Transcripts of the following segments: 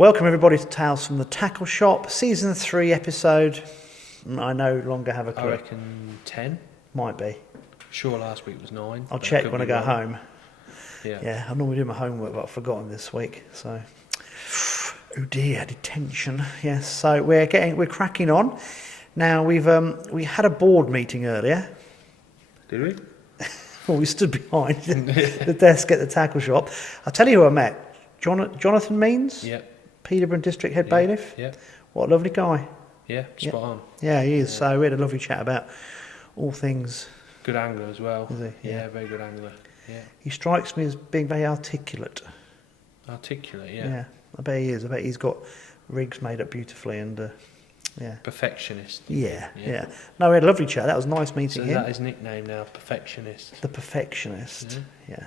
Welcome everybody to Tales from the Tackle Shop, Season 3 episode. I no longer have a clue. I reckon 10. Might be. Sure, last week was 9. I'll check when I go home. Yeah, I normally do my homework, but I've forgotten this week. So, oh dear, detention. Yes. So we're cracking on. Now we had a board meeting earlier. Did we? Well, we stood behind the desk at the tackle shop. I'll tell you who I met. Jonathan Means. Yeah. Peterborough District Head Bailiff. Yeah. What a lovely guy. Yeah, spot on. Yeah, he is. So we had a lovely chat about all things. Good angler as well. Is he? Yeah, very good angler. Yeah. He strikes me as being very articulate. Articulate, yeah. Yeah, I bet he is. I bet he's got rigs made up beautifully and yeah. Perfectionist. Yeah. No, we had a lovely chat. That was nice meeting So him. is that his nickname now, Perfectionist? The Perfectionist. Yeah.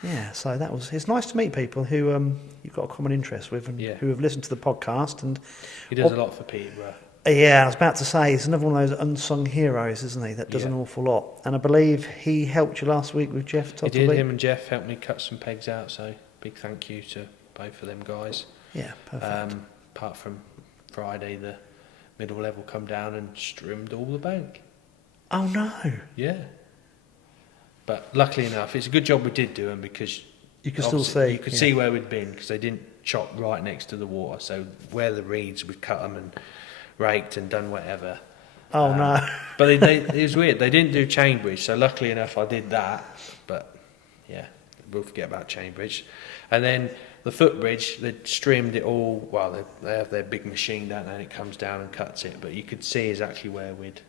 Yeah, so it's nice to meet people who you've got a common interest with and who have listened to the podcast. And he does a lot for Peterborough. Yeah, I was about to say, he's another one of those unsung heroes, isn't he, that does an awful lot. And I believe he helped you last week with Jeff Tottleby. He did, him and Jeff helped me cut some pegs out, so big thank you to both of them guys. Yeah, perfect. Apart from Friday, the middle level come down and trimmed all the bank. Oh no. Yeah. But luckily enough, it's a good job we did do them because you could still see. You could see where we'd been because they didn't chop right next to the water. So where the reeds, we cut them and raked and done whatever. Oh no! But it was weird. They didn't do chain bridge, so luckily enough, I did that. But yeah, we'll forget about chain bridge. And then the footbridge, they streamed it all. Well, they have their big machine, don't they? And it comes down and cuts it. But you could see exactly where we'd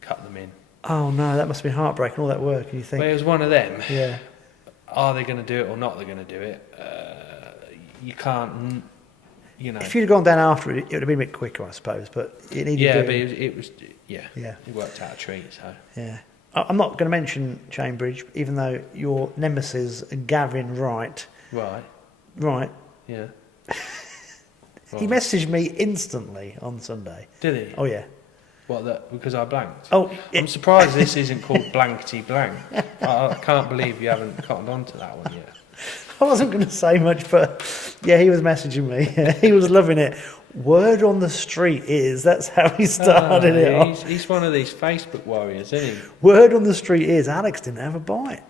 cut them in. Oh no, that must be heartbreaking, all that work, and you think... Well, it was one of them. Yeah. Are they going to do it or not they're going to do it? You can't, you know... If you'd have gone down after it, it would have been a bit quicker, I suppose, but it needed Yeah, doing. but it was, it worked out a treat, so... Yeah. I'm not going to mention Chainbridge, even though your nemesis, Gavin Wright... Right. Yeah. He messaged me instantly on Sunday. Did he? Oh, yeah. What, because I blanked? Oh, I'm surprised this isn't called blankety blank. I can't believe you haven't cottoned on to that one yet. I wasn't going to say much, but yeah, he was messaging me. He was loving it. Word on the street is, that's how he started it off. He's one of these Facebook warriors, isn't he? Word on the street is, Alex didn't have a bite.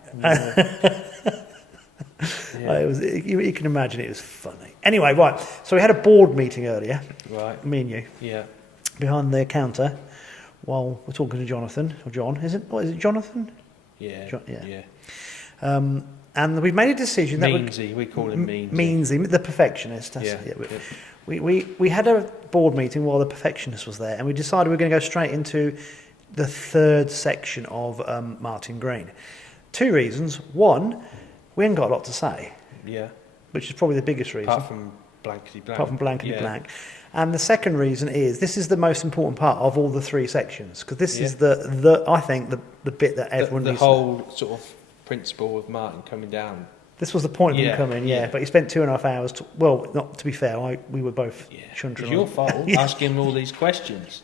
You can imagine it was funny. Anyway, right, so we had a board meeting earlier. Right. Me and you. Yeah. Behind the counter. While we're talking to Jonathan, or John, is it Jonathan? Yeah. Yeah. And we've made a decision that we call him Meansy. Meansy, the perfectionist. We had a board meeting while the perfectionist was there, and we decided we're going to go straight into the third section of Martin Green. Two reasons. One, we ain't got a lot to say. Yeah. Which is probably the biggest reason. Apart from blankety blank. And the second reason is this is the most important part of all the three sections because this is the I think the bit that everyone the needs whole sort of principle of Martin coming down. This was the point of him coming, but he spent 2.5 hours. To be fair, we were both chuntering. It's your fault asking him all these questions.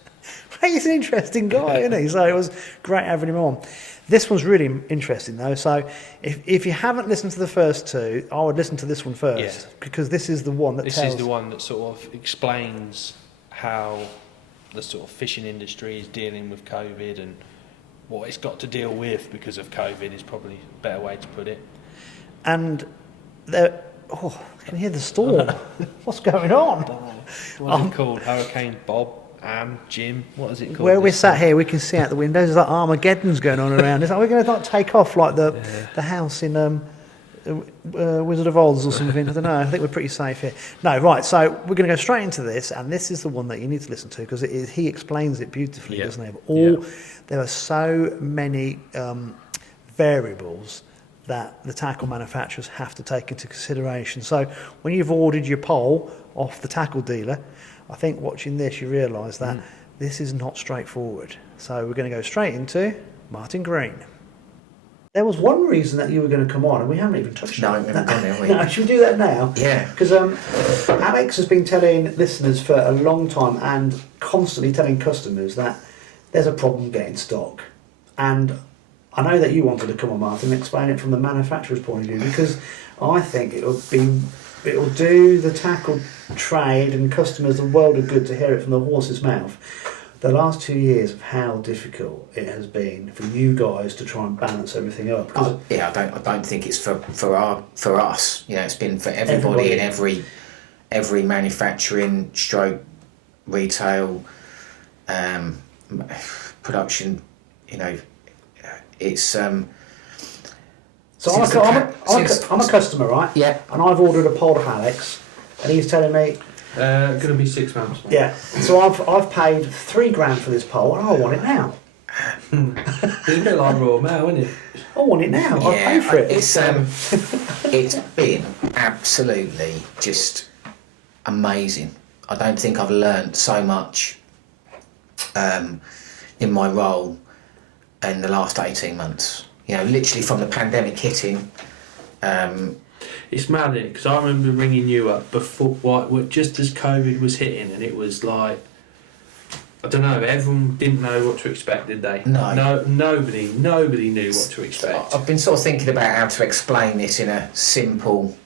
He's an interesting guy, isn't he? So it was great having him on. This one's really interesting, though. So if you haven't listened to the first two, I would listen to this one first because this is the one that This is the one that sort of explains how the sort of fishing industry is dealing with COVID and what it's got to deal with because of COVID is probably a better way to put it. And can you hear the storm? What's going on? What's it called? Hurricane Bob? Jim, what is it called? Where we're sat here, we can see out the windows. There's like Armageddon's going on around. It's like we're going to take off like the house in Wizard of Oz or something. I don't know. I think we're pretty safe here. No, right. So we're going to go straight into this, and this is the one that you need to listen to because he explains it beautifully, doesn't he? There are so many variables that the tackle manufacturers have to take into consideration. So when you've ordered your pole off the tackle dealer, I think watching this you realise that this is not straightforward. So we're going to go straight into Martin Green. There was one reason that you were going to come on, and we haven't even touched on it. No, should we do that now? Yeah. Because Alex has been telling listeners for a long time and constantly telling customers that there's a problem getting stock. And I know that you wanted to come on, Martin, and explain it from the manufacturer's point of view because I think it would be it'll do the tackle trade and customers the world of good to hear it from the horse's mouth. The last 2 years of how difficult it has been for you guys to try and balance everything up. I don't think it's for us. You know, it's been for everybody in every manufacturing, stroke, retail, production. You know, it's. So I'm a customer, right? Yeah. And I've ordered a pole of Alex, and he's telling me. Going to be 6 months. Yeah. So I've paid $3,000 for this pole, and I want it now. It's a bit like raw mail, isn't it? I want it now. I've paid for it. It's been absolutely just amazing. I don't think I've learnt so much in my role in the last 18 months. You know, literally from the pandemic hitting. It's mad, because I remember ringing you up before, just as COVID was hitting, and it was like, I don't know, everyone didn't know what to expect, did they? No. Nobody knew what to expect. I've been sort of thinking about how to explain this in a simple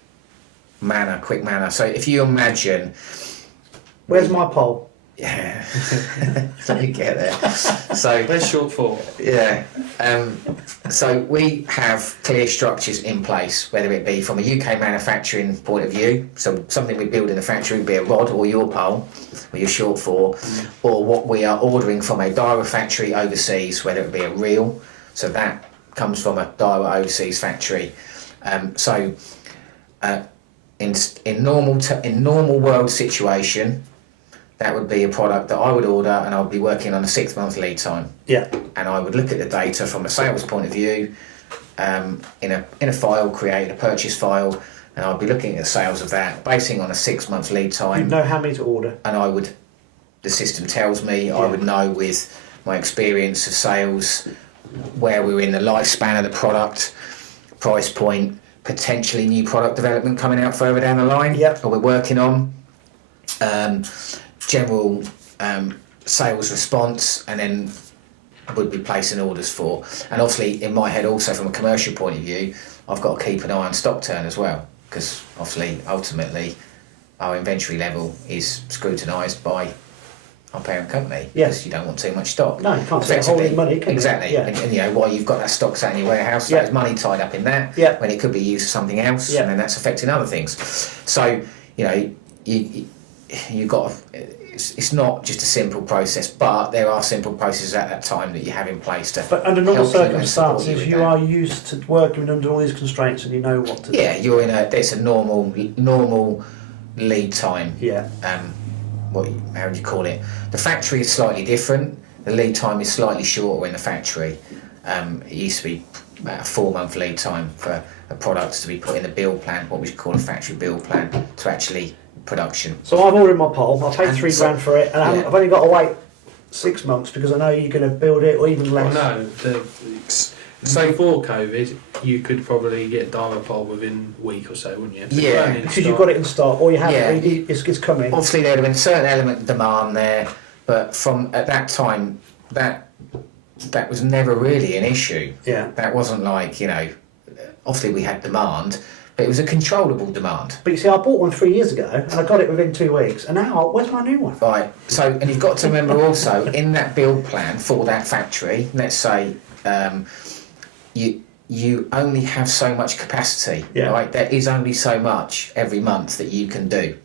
manner, quick manner. So if you imagine... Where's my pole? Yeah, let me get there. So That's short for. Yeah. So we have clear structures in place, whether it be from a UK manufacturing point of view, so something we build in the factory would be a rod or your pole, or your short for, or what we are ordering from a Daiwa factory overseas, whether it be a reel, so that comes from a Daiwa overseas factory. In normal world situation, that would be a product that I would order, and I would be working on a 6 month lead time. Yeah. And I would look at the data from a sales point of view, in a file, create a purchase file, and I'd be looking at the sales of that, basing on a 6 month lead time. You know how many to order. And the system tells me, I would know with my experience of sales, where we're in the lifespan of the product, price point, potentially new product development coming out further down the line, or we're working on. General sales response, and then would be placing orders for. And obviously in my head also, from a commercial point of view, I've got to keep an eye on stock turn as well, because obviously ultimately our inventory level is scrutinised by our parent company, because you don't want too much stock. No, you can't start holding money, can exactly. you? And you know, while you've got that stock sat in your warehouse, there's money tied up in that, when it could be used for something else, and then that's affecting other things. So, you know, you've got it's not just a simple process, but there are simple processes at that time that you have in place to. But under normal circumstances, you are are used to working under all these constraints, and you know what to do. Yeah, it's a normal lead time. Yeah. How would you call it? The factory is slightly different. The lead time is slightly shorter in the factory. It used to be about a 4 month lead time for a product to be put in the build plan, what we call a factory build plan, to actually production. So I've ordered my pole, I've paid $3,000 for it, and I've only got to wait 6 months because I know you're going to build it, or even less. Well, no, so before COVID, you could probably get a Daiwa pole within a week or so, wouldn't you? Because you've got it in stock, or you have it, it's coming. Obviously there would have been a certain element of demand there, but from at that time, that was never really an issue. Yeah. That wasn't like, you know, obviously we had demand, but it was a controllable demand. But you see, I bought one 3 years ago, and I got it within 2 weeks, and now, where's my new one? Right, so, and you've got to remember also, in that build plan for that factory, let's say, you only have so much capacity, right? There is only so much every month that you can do.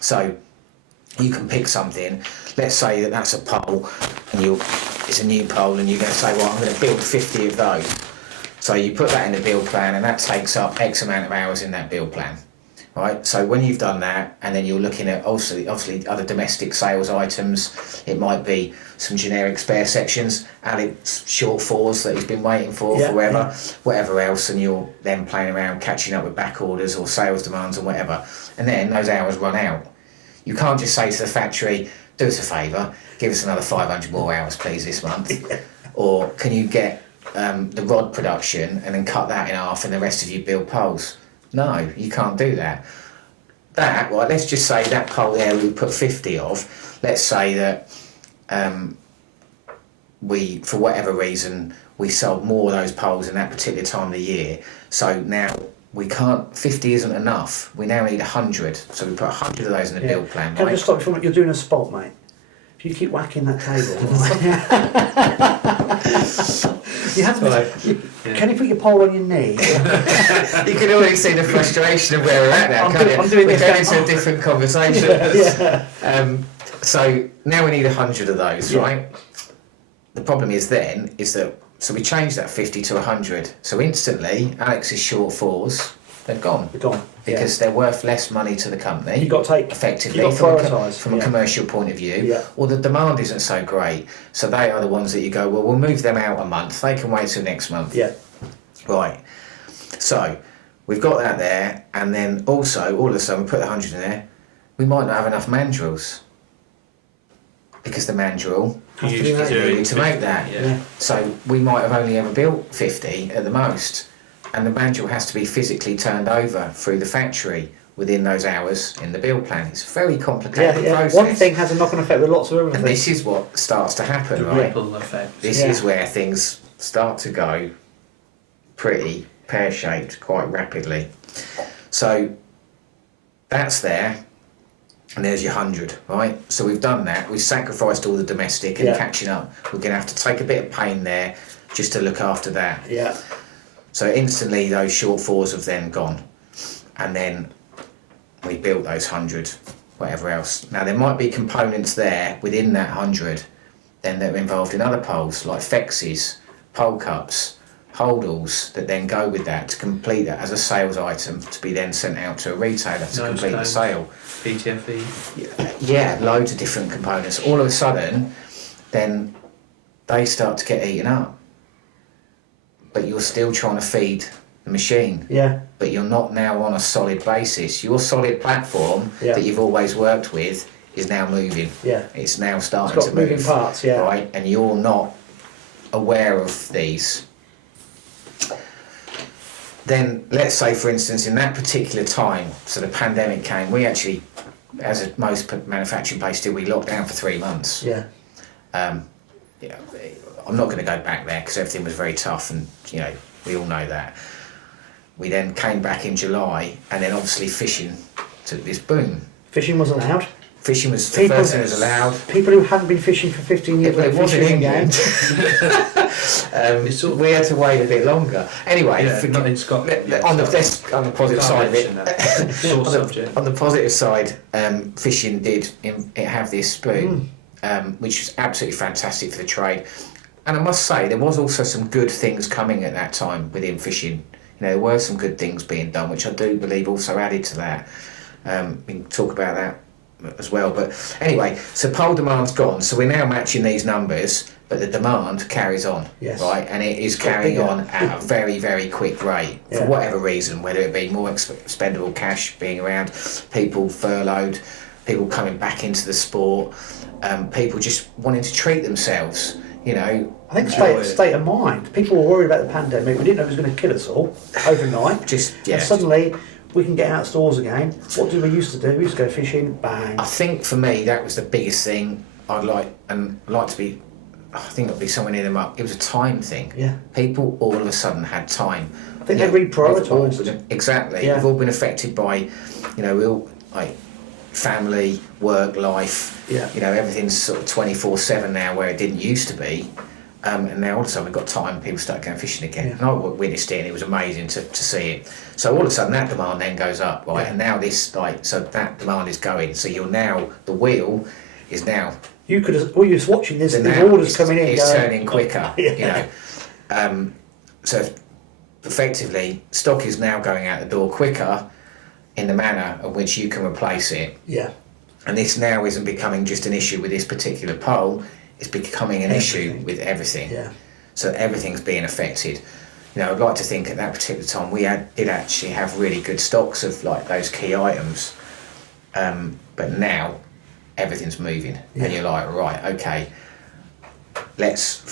So, you can pick something, let's say that's a pole, and it's a new pole, and you're going to say, well, I'm going to build 50 of those. So you put that in the build plan, and that takes up X amount of hours in that build plan, right? So when you've done that, and then you're looking at obviously other domestic sales items, it might be some generic spare sections, Alex short fours that he's been waiting for forever, whatever else, and you're then playing around catching up with back orders or sales demands and whatever, and then those hours run out. You can't just say to the factory, do us a favour, give us another 500 more hours please this month, or can you get the rod production and then cut that in half and the rest of you build poles? No, you can't do that. Well, let's just say that pole there we put 50 of, let's say that we, for whatever reason, we sold more of those poles in that particular time of the year, so now we can't, 50 isn't enough. We now need 100. So we put 100 of those in the build plan. Can I just stop you from what you're doing a spot, mate? If you keep whacking that table, you have to. Can you put your pole on your knee? You can already see the frustration of where we're at now, can't you? I'm doing we're this going into a different conversation. Yeah. So now we need 100 of those, right? The problem is that so we changed that 50 to 100. So instantly, Alex's shortfalls, they're gone. They're gone. Because they're worth less money to the company. You've got to take effectively you've got to prioritise from a commercial point of view, or the demand isn't so great. So they are the ones that you go, well, we'll move them out a month. They can wait till next month. Yeah. Right. So we've got that there, and then also all of a sudden we put the 100 in there. We might not have enough mandrels because the mandrel You is used to do needed it to make that. Yeah. So we might have only ever built 50 at the most, and the mandrel has to be physically turned over through the factory within those hours in the build plan. It's a very complicated process. One thing has a knock-on effect with lots of other and things. this is what starts to happen, The right? ripple effect. This is where things start to go pretty pear-shaped quite rapidly. So that's there, and there's your 100, right? So we've done that. We've sacrificed all the domestic and catching up. We're going to have to take a bit of pain there just to look after that. Yeah. So instantly those shortfalls have then gone, and then we built those 100, whatever else. Now there might be components there within that 100 then that are involved in other poles, like fexes, pole cups, holdalls that then go with that to complete that as a sales item to be then sent out to a retailer to complete the sale. PTFE. Yeah, loads of different components. All of a sudden, then they start to get eaten up. But you're still trying to feed the machine. Yeah. But you're not now on a solid basis. Your solid platform that you've always worked with is now moving. Yeah. It's now starting It's got to move. moving parts, yeah. Right, and you're not aware of these. Then let's say, for instance, in that particular time, so the pandemic came, we actually, as most manufacturing places do, we locked down for 3 months. Yeah. Yeah, I'm not going to go back there because everything was very tough, and you know we all know that. We then came back in July, and then obviously fishing took this boom. Fishing wasn't allowed. Fishing was the first thing that was allowed. People who hadn't been fishing for 15 years But it wasn't in again. We had to wait a bit longer. Anyway, not in Scotland. on the positive side of it, Subject. on the positive side, fishing did have this boom, which was absolutely fantastic for the trade. And I must say, there was also some good things coming at that time within fishing. You know, there were some good things being done, which I do believe also added to that. We can talk about that as well. But anyway, so pole demand's gone. So we're now matching these numbers, but the demand carries on, right? And it is carrying on at a very, very quick rate for whatever reason, whether it be more expendable cash being around, people furloughed, people coming back into the sport, people just wanting to treat themselves. You know, I think state of mind. People were worried about the pandemic. We didn't know it was going to kill us all overnight. And suddenly we can get out stores again. What did we used to do? We used to go fishing, bang. I think for me that was the biggest thing I'd like to be. I think it'd be somewhere near them up. It was a time thing. Yeah. People all of a sudden had time. I think they reprioritised. Exactly. Yeah. We've all been affected by, you know, we all like family, work, life. Yeah. You know, everything's sort of 24/7 now, where it didn't used to be. And now all of a sudden we've got time, people start going fishing again. Yeah. And I witnessed it, and it was amazing to see it. So all of a sudden that demand then goes up, right? Yeah. And now so that demand is going. So you're now, the wheel is now. You could have, well, you was watching this, the orders coming in. It's turning quicker, Yeah. you know. So effectively, stock is now going out the door quicker in the manner of which you can replace it. Yeah. And this now isn't becoming just an issue with this particular pole, it's becoming an issue with everything. Yeah. So everything's being affected. You know, I'd like to think at that particular time we did actually have really good stocks of like those key items. But now everything's moving, and you're like, right, okay, let's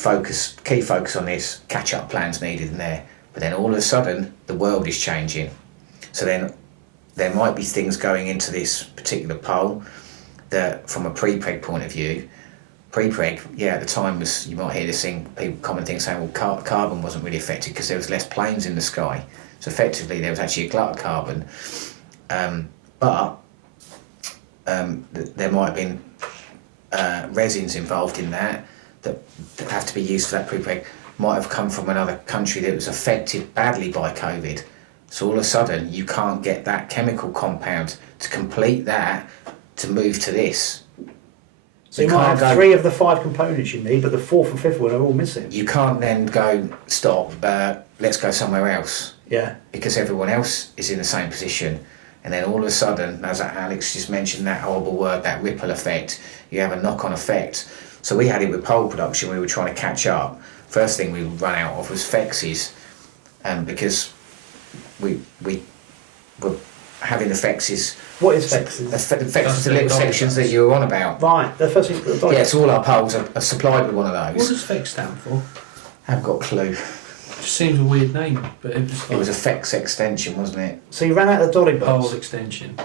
key focus on this, catch-up plans needed in there. But then all of a sudden, the world is changing. So then there might be things going into this particular pole that, from a pre-preg point of view, at the time you might hear this thing, common thing saying, well, carbon wasn't really affected because there was less planes in the sky. So effectively there was actually a glut of carbon. But there might have been resins involved in that have to be used for that prepreg, might have come from another country that was affected badly by COVID. So all of a sudden you can't get that chemical compound to complete that to move to this. So you might have 3 of the 5 components you need, but the 4th and 5th one are all missing. You can't then go, stop, let's go somewhere else. Yeah. Because everyone else is in the same position. And then all of a sudden, as Alex just mentioned that horrible word, that ripple effect, you have a knock-on effect. So we had it with pole production, we were trying to catch up. First thing we would run out of was fexes, because we were having the fexes. What is fexes? Fexes, the little sections that you were on about. Right, the first thing. Yeah, so all our poles are supplied with one of those. What does FEX stand for? I haven't got a clue. It just seems a weird name, but it was a FEX extension, wasn't it? So you ran out of dolly pole bolts. extension.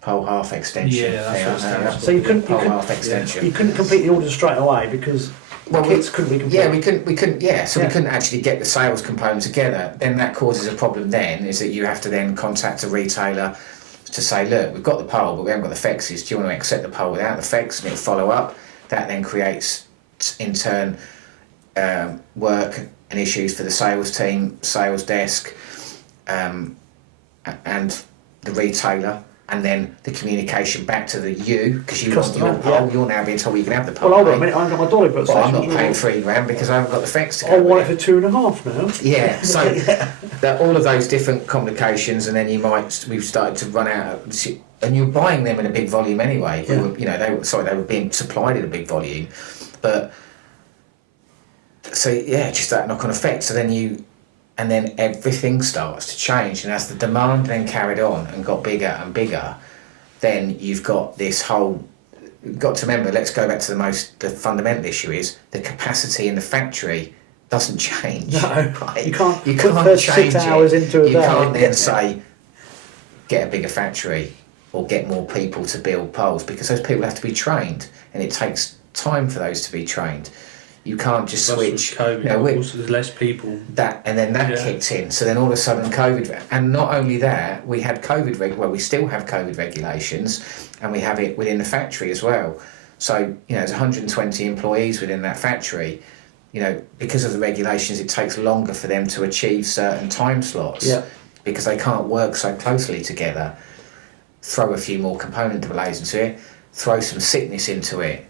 Pole half extension. Yeah, that's what it stands for. So you couldn't half extension. You couldn't complete the order straight away because the kits couldn't be complete. Yeah, we couldn't. Yeah, so we couldn't actually get the sales component together. Then that causes a problem. Then is that you have to then contact a retailer to say, look, we've got the pole, but we haven't got the fexes. Do you want to accept the pole without the fex? And it'll follow up. That then creates, in turn, work and issues for the sales team, sales desk, and the retailer. And then the communication back to the because you want your pole, you're now being told you can have the pole. Well, hold on a minute, I haven't got my dolly bolts. Well, I'm not paying £3,000 because I haven't got the fix to go. I want it for 2.5 now. Yeah, so all of those different complications, and then we've started to run out of, and you're buying them in a big volume anyway. Yeah. They were being supplied in a big volume, but so yeah, just that knock-on effect. So then and then everything starts to change, and as the demand then carried on and got bigger and bigger, then you've got this whole. You've got to remember. Let's go back to the fundamental issue is the capacity in the factory doesn't change. No, right? you can't change 6 hours into a You day. can't then say get a bigger factory or get more people to build poles because those people have to be trained, and it takes time for those to be trained. You can't just switch. COVID, also there's less people. That kicked in. So then all of a sudden COVID, and not only that, we had COVID. We still have COVID regulations, and we have it within the factory as well. So there's 120 employees within that factory. Because of the regulations, it takes longer for them to achieve certain time slots. Yeah. Because they can't work so closely together. Throw a few more component delays into it. Throw some sickness into it.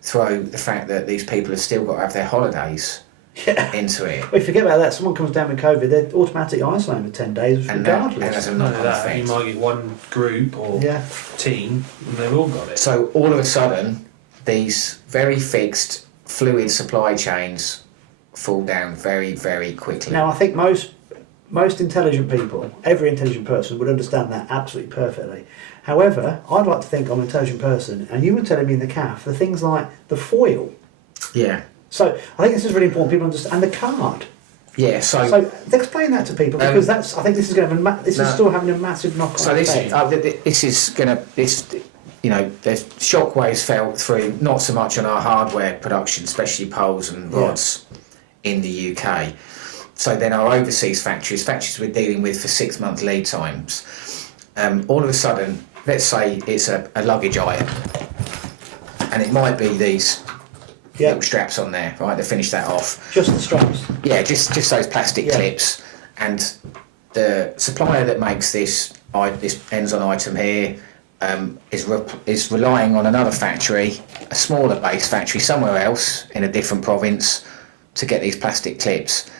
Throw the fact that these people have still got to have their holidays into it. Well, forget about that. Someone comes down with COVID, they're automatically isolated for 10 days, regardless. And as a knock-on effect. You might get one group or team, and they've all got it. So all of a sudden, these very fixed, fluid supply chains fall down very, very quickly. Now, I think most intelligent people, every intelligent person would understand that absolutely perfectly. However, I'd like to think I'm an intelligent person, and you were telling me in the CAF the things like the foil. Yeah. So I think this is really important. People understand, and the card. Yeah. So explain that to people because I think this is going to is still having a massive knock-on effect. So this is going to there's shockwaves felt through not so much on our hardware production, especially poles and rods in the UK. So then our overseas factories we're dealing with for 6-month lead times. All of a sudden, let's say it's a luggage item, and it might be these little straps on there, right? To finish that off. Just the straps. Yeah, just those plastic clips. And the supplier that makes this Enzon item here is relying on another factory, a smaller base factory somewhere else in a different province, to get these plastic clips.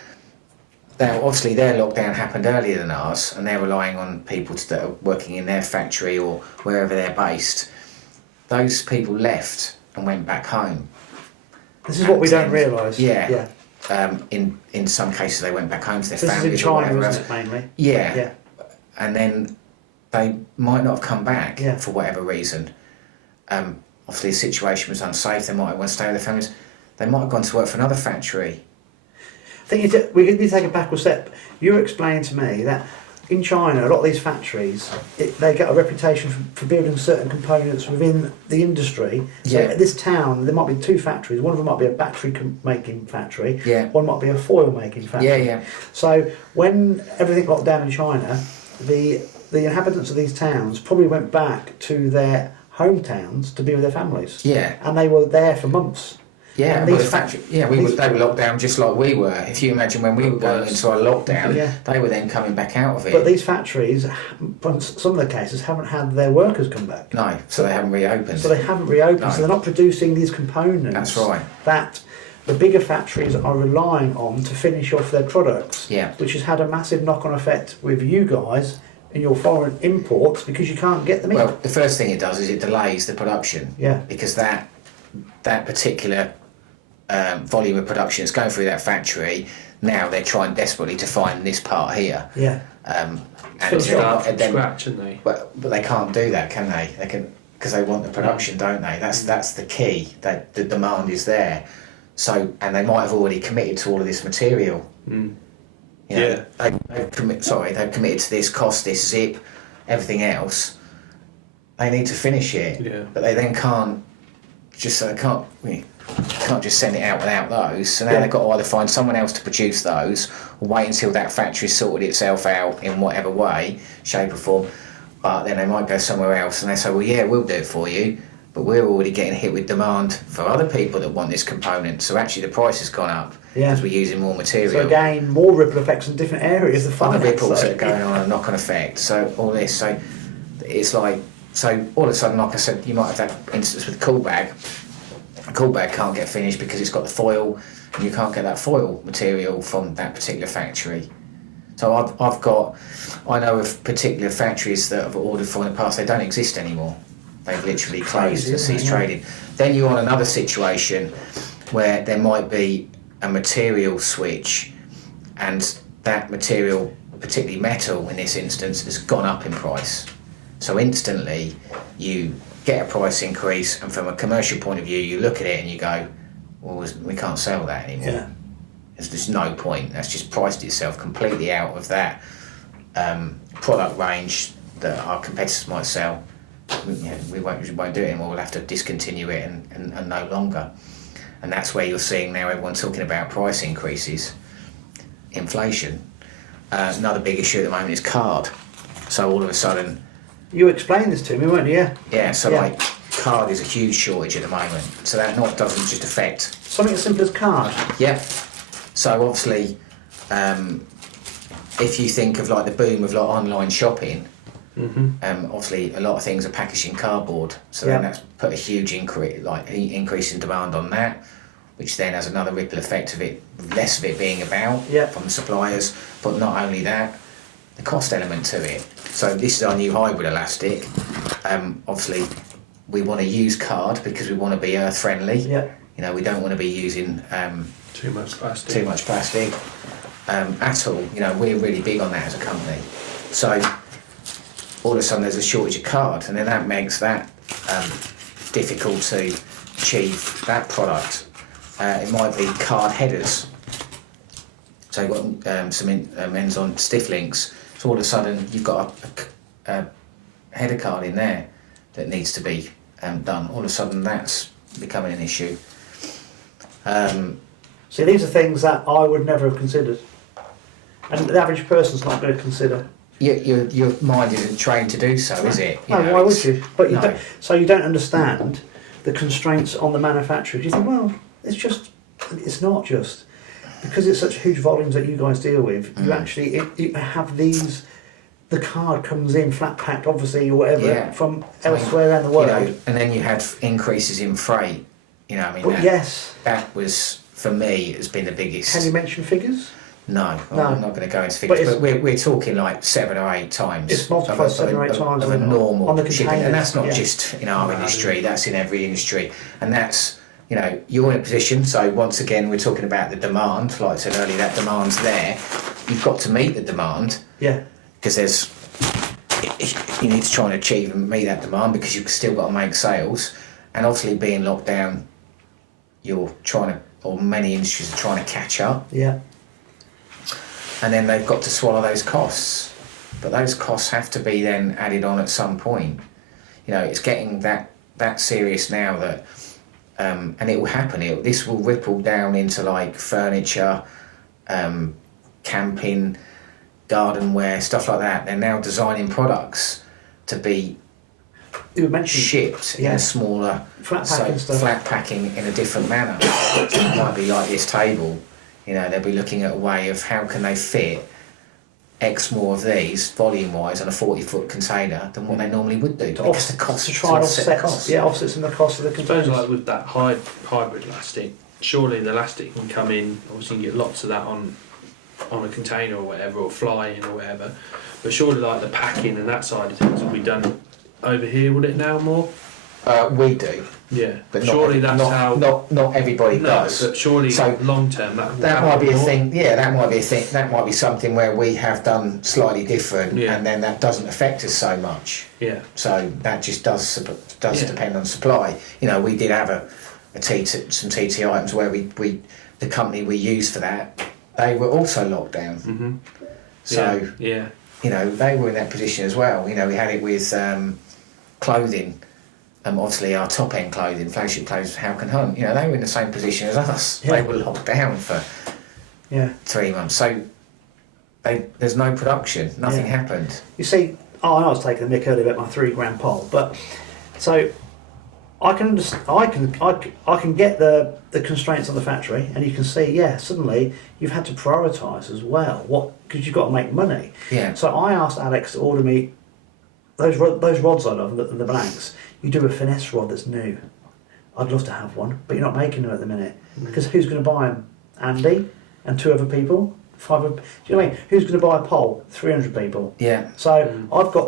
Now, obviously, their lockdown happened earlier than ours, and they're relying on people that are working in their factory or wherever they're based. Those people left and went back home. This is what we don't realise. Yeah. In some cases, they went back home to their families. This is in China, isn't it, mainly? Yeah. And then they might not have come back for whatever reason. Obviously, the situation was unsafe. They might have wanted to stay with their families. They might have gone to work for another factory. I think we need to take a backward step. You were explaining to me that in China, a lot of these factories, they get a reputation for building certain components within the industry. So Yeah. this town, there might be 2 factories. One of them might be a battery making factory. Yeah. One might be a foil making factory. Yeah, yeah. So when everything locked down in China, the inhabitants of these towns probably went back to their hometowns to be with their families. Yeah. And they were there for months. Yeah, And well, these the factory, they were locked down just like we were. If you imagine when we were going into a lockdown, Yeah. they were then coming back out of it. But these factories, in some of the cases, haven't had their workers come back. No, so they haven't reopened. So they haven't reopened, No. so they're not producing these components. That's right. That the bigger factories are relying on to finish off their products. Yeah. Which has had a massive knock-on effect with you guys in your foreign imports because you can't get them in. Well, the first thing it does is it delays the production. Yeah. Because that particular volume of production that's going through that factory, now they're trying desperately to find this part here. Yeah. And Start from then- scratch, aren't they? But they can't do that, can they? They can, because they want the production, don't they? That's the key. That the demand is there. So, and they might have already committed to all of this material. Mm. You know, Yeah. they've committed to this cost, this zip, everything else. They need to finish it, Yeah. but they then can't just send it out without those. So now they've got to either find someone else to produce those, or wait until that factory sorted itself out in whatever way, shape or form. But then they might go somewhere else and they say, well, yeah, we'll do it for you, but we're already getting hit with demand for other people that want this component. So actually the price has gone up because we're using more material. So again, more ripple effects in different areas of Other finance. ripples that are going on, a knock-on effect. So all this, so it's like, so all of a sudden, like I said, you might have that instance with cool bag. A cool bag can't get finished because it's got the foil, and you can't get that foil material from that particular factory. So I know of particular factories that have ordered for in the past, they don't exist anymore. They've literally closed and ceased trading. Then you're on another situation where there might be a material switch, and that material, particularly metal in this instance, has gone up in price. So instantly you get a price increase, and from a commercial point of view you look at it and you go, well, we can't sell that anymore. Yeah. There's just no point. That's just priced itself completely out of that product range that our competitors might sell. We won't do it anymore. We'll have to discontinue it and no longer. And that's where you're seeing now everyone talking about price increases, inflation. Another big issue at the moment is card. So all of a sudden, You explained this to me, weren't you? yeah, so Yeah. like card is a huge shortage at the moment. So that doesn't just affect. Something as simple as card. Yeah. So obviously, if you think of like the boom of like online shopping, obviously a lot of things are packaged in cardboard. So then Yeah. that's put a huge increase in demand on that, which then has another ripple effect of it, less of it being about Yeah. from the suppliers. But not only that, the cost element to it. So this is our new hybrid elastic. Obviously, we want to use card because we want to be earth friendly. Yeah. You know, we don't want to be using Too much plastic. too much plastic at all. You know, we're really big on that as a company. So all of a sudden there's a shortage of card, and then that makes that difficult to achieve that product. It might be card headers. So you've got some Enzon stiff links. So all of a sudden you've got a header card in there that needs to be done. All of a sudden that's becoming an issue. See, these are things that I would never have considered. And the average person's not going to consider. Your mind isn't trained to do so, is it? No, why would you? But you No. don't, so you don't understand the constraints on the manufacturer. You think, well, it's not just. Because it's such huge volumes that you guys deal with, you actually you have these, the card comes in flat packed, obviously, or whatever, from elsewhere around the world. You know, and then you had increases in freight. You know, I mean, But yes, that was, for me, has been the biggest. can you mention figures? No, No. I'm not going to go into But figures, but we're talking like 7 or 8 times. It's multiplied 7 or 8 times of a on normal the shipping, containers, and that's not yeah. just in our industry. That's in every industry, and that's, you know, you're in a position. So once again, we're talking about the demand. Like I said earlier, that demand's there. You've got to meet the demand. Yeah. Because you need to try and achieve and meet that demand, because you've still got to make sales, and obviously being locked down, you're trying to, or many industries are trying to catch up, Yeah. and then they've got to swallow those costs. but those costs have to be then added on at some point. You know, it's getting that serious now that, and it will happen. This will ripple down into like furniture, camping, gardenware, stuff like that. They're now designing products to be shipped in a smaller, flat packing stuff. Flat packing in a different manner. So it might be like this table. You know, they'll be looking at a way of how can they fit X more of these volume-wise on a 40-foot container than what they normally would do. Because the cost to try and offset some of the cost of the I suppose containers. like with that hybrid elastic, surely the elastic can come in. Obviously, you can get lots of that on a container or whatever, or flying or whatever. But surely, like the packing and that side of things will be done over here, would it now more? We do. Yeah, But surely not, that's how. Not everybody does. But surely So long term that might be a thing. Yeah, that might be a thing. That might be something where we have done slightly different, and then that doesn't affect us so much. Yeah. So that just does depend on supply. You know, we did have some TT items where we the company we used for that, they were also locked down. Mm-hmm. So yeah. You know, they were in that position as well. You know, we had it with clothing. Obviously, our top-end clothing, flagship clothes, How Can Hunt, you know, they were in the same position as us. Yeah. They were locked down for 3 months. So there's no production. Nothing happened. You see, I was taking the mick earlier about my 3 gram pole, but so I can get the constraints on the factory, and you can see, suddenly you've had to prioritise as well, because you've got to make money. Yeah. So I asked Alex to order me those rods I love, the blanks. You do a finesse rod that's new. I'd love to have one, but you're not making them at the minute, because who's going to buy them? Andy and 2 other people. 5. Do you know what I mean? Who's going to buy a pole? 300 people. Yeah. So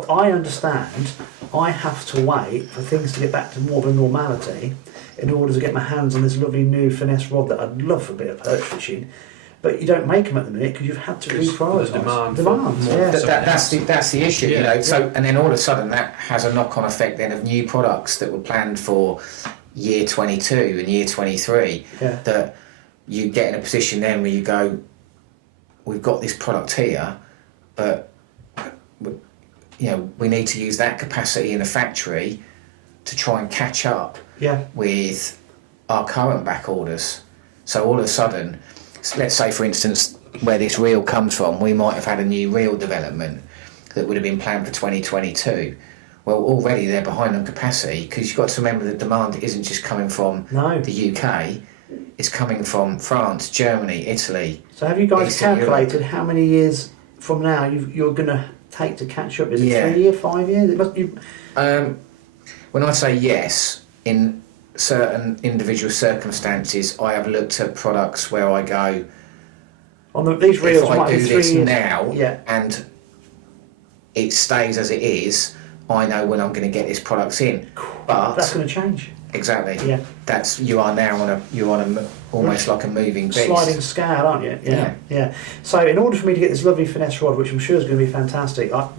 I understand. I have to wait for things to get back to more of a normality in order to get my hands on this lovely new finesse rod that I'd love for a bit of perch fishing. But you don't make them at the minute because you've had to reprioritise. Demand. Yeah. That's the issue, you know. So and then all of a sudden that has a knock-on effect then of new products that were planned for year 22 and year 23. Yeah. That you get in a position then where you go, we've got this product here, but you know we need to use that capacity in the factory to try and catch up with our current back orders. So all of a sudden, let's say for instance where this reel comes from, we might have had a new reel development that would have been planned for 2022. Well, already they're behind on capacity because you've got to remember the demand isn't just coming from the UK, it's coming from France, Germany, Italy. So have you guys calculated how many years from now you're going to take to catch up? Is it 3 years, 5 years? It must. When I say yes, in certain individual circumstances, I have looked at products where I go, on these reels, if I do this years. now and it stays as it is, I know when I'm going to get this product in. But that's going to change. Exactly. Yeah. That's you're on a almost like a moving beast. Sliding scale, aren't you? Yeah. So in order for me to get this lovely finesse rod, which I'm sure is going to be fantastic, I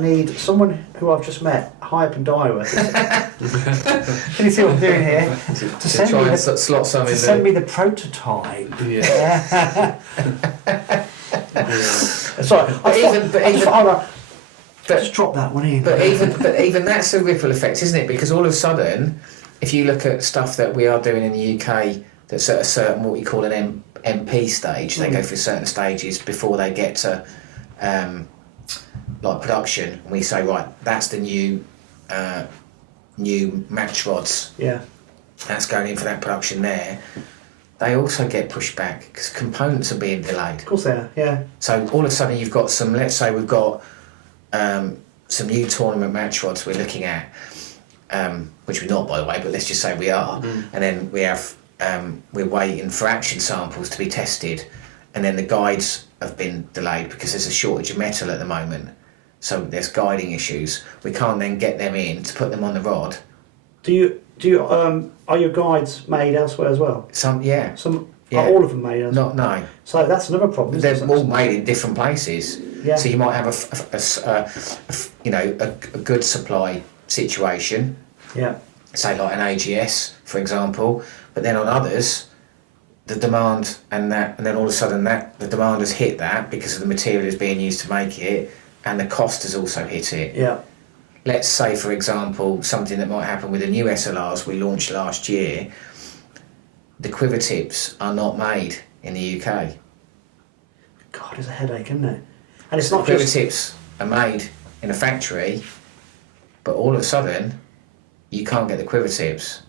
need someone who I've just met, high up in Daiwa. Can you see what I'm doing here? To send me the prototype. Yeah. Sorry. Just drop that one in. But even that's a ripple effect, isn't it? Because all of a sudden, if you look at stuff that we are doing in the UK that's at a certain, what we call an MP stage, they go through certain stages before they get to like production, and we say, right, that's the new match rods. Yeah. That's going in for that production there. They also get pushed back because components are being delayed. Of course they are, yeah. So all of a sudden you've got some, let's say we've got some new tournament match rods we're looking at, which we're not, by the way, but let's just say we are. And then we have, we're waiting for action samples to be tested, and then the guides have been delayed because there's a shortage of metal at the moment. So there's guiding issues. We can't then get them in to put them on the rod. Do you are your guides made elsewhere as well? Some, yeah. Are all of them made elsewhere? No. So that's another problem. They're all made in different places. Yeah. So you might have a good supply situation. Yeah. Say like an AGS, for example, but then on others, the demand and then all of a sudden the demand has hit that because of the material is being used to make it, and the cost has also hit it. Yeah. Let's say, for example, something that might happen with the new SLRs we launched last year. The quiver tips are not made in the UK. God, it's a headache, isn't it? And it's The not quiver just... tips are made in a factory, but all of a sudden, you can't get the quiver tips.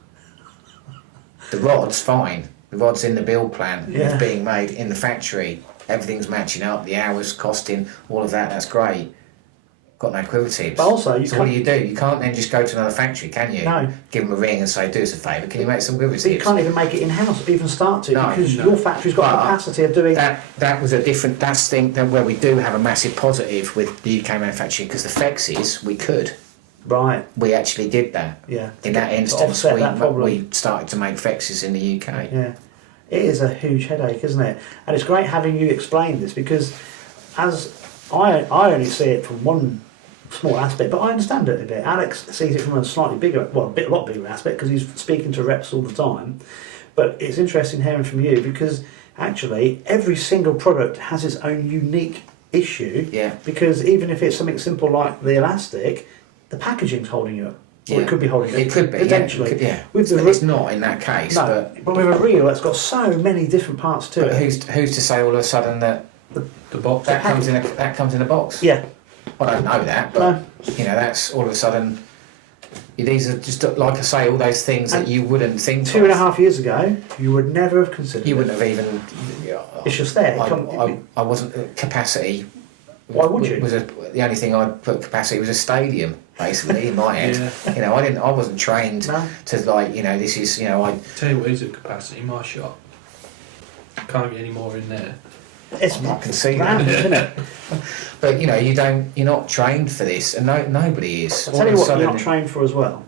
The rod's fine. The rod's in the build plan. Yeah. It's being made in the factory. Everything's matching up. The hours, costing, all of that. That's great. Got no quiver tips. But also, so what do? You can't then just go to another factory, can you? No. Give them a ring and say, do us a favour, can you make some quiver tips? But you can't even make it in-house, even start to, No, because no. your factory's got But capacity of doing... That was a different... That's the thing that where we do have a massive positive with the UK manufacturing, because the Fexes, we could. Right. We actually did that. Yeah. In that To instance, offset that problem. we started to make Fexes in the UK. Yeah. It is a huge headache, isn't it? And it's great having you explain this, because as I only see it from one small aspect, but I understand it a bit. Alex sees it from a slightly bigger, well, a lot bigger aspect, because he's speaking to reps all the time. But it's interesting hearing from you, because actually every single product has its own unique issue. Yeah. Because even if it's something simple like the elastic, the packaging's holding you up. Or it could be holding you up. It could be, potentially. Yeah. With the But it's not in that case. no, but with a reel, it's got so many different parts to but it. who's to say all of a sudden that The box. that comes in a box? Yeah. I don't know that, but you know, that's all of a sudden. These are just, like I say, all those things that you wouldn't think. 2.5 years ago, you would never have considered. You it. wouldn't have even. It's just there. I wasn't capacity. Why would you? The only thing I'd put capacity was a stadium, basically in my head. Yeah. You know, I wasn't trained No. to like. You know, this is I. Tell you what is at capacity, my shop. Can't get any more in there. It's I can see random, that. isn't it? But you know, you're not trained for this, and nobody is. I'll tell All you of a what, sudden- you're not trained for as well.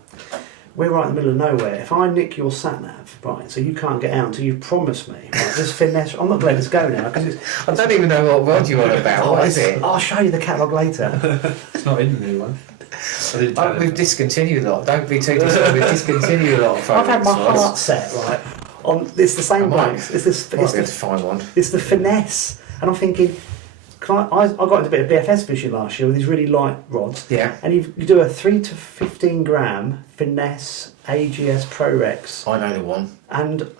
We're right in the middle of nowhere. If I nick your sat nav, right, so you can't get out until you promise me, right, this finesse. I'm not letting this go now because I don't even know what rod you're on about. What is it? I'll show you the catalogue later. It's not in the new one. I didn't tell We've him. discontinued a lot. Don't be too disappointed. We've discontinued a lot of I've had my rods. heart set right on. It's the same I base. It's this. might It's be able to the, find one. it's the finesse, and I'm thinking. I got into a bit of BFS fishing last year with these really light rods. Yeah. And you do a 3 to 15 gram finesse AGS Pro Rex, I know the one. and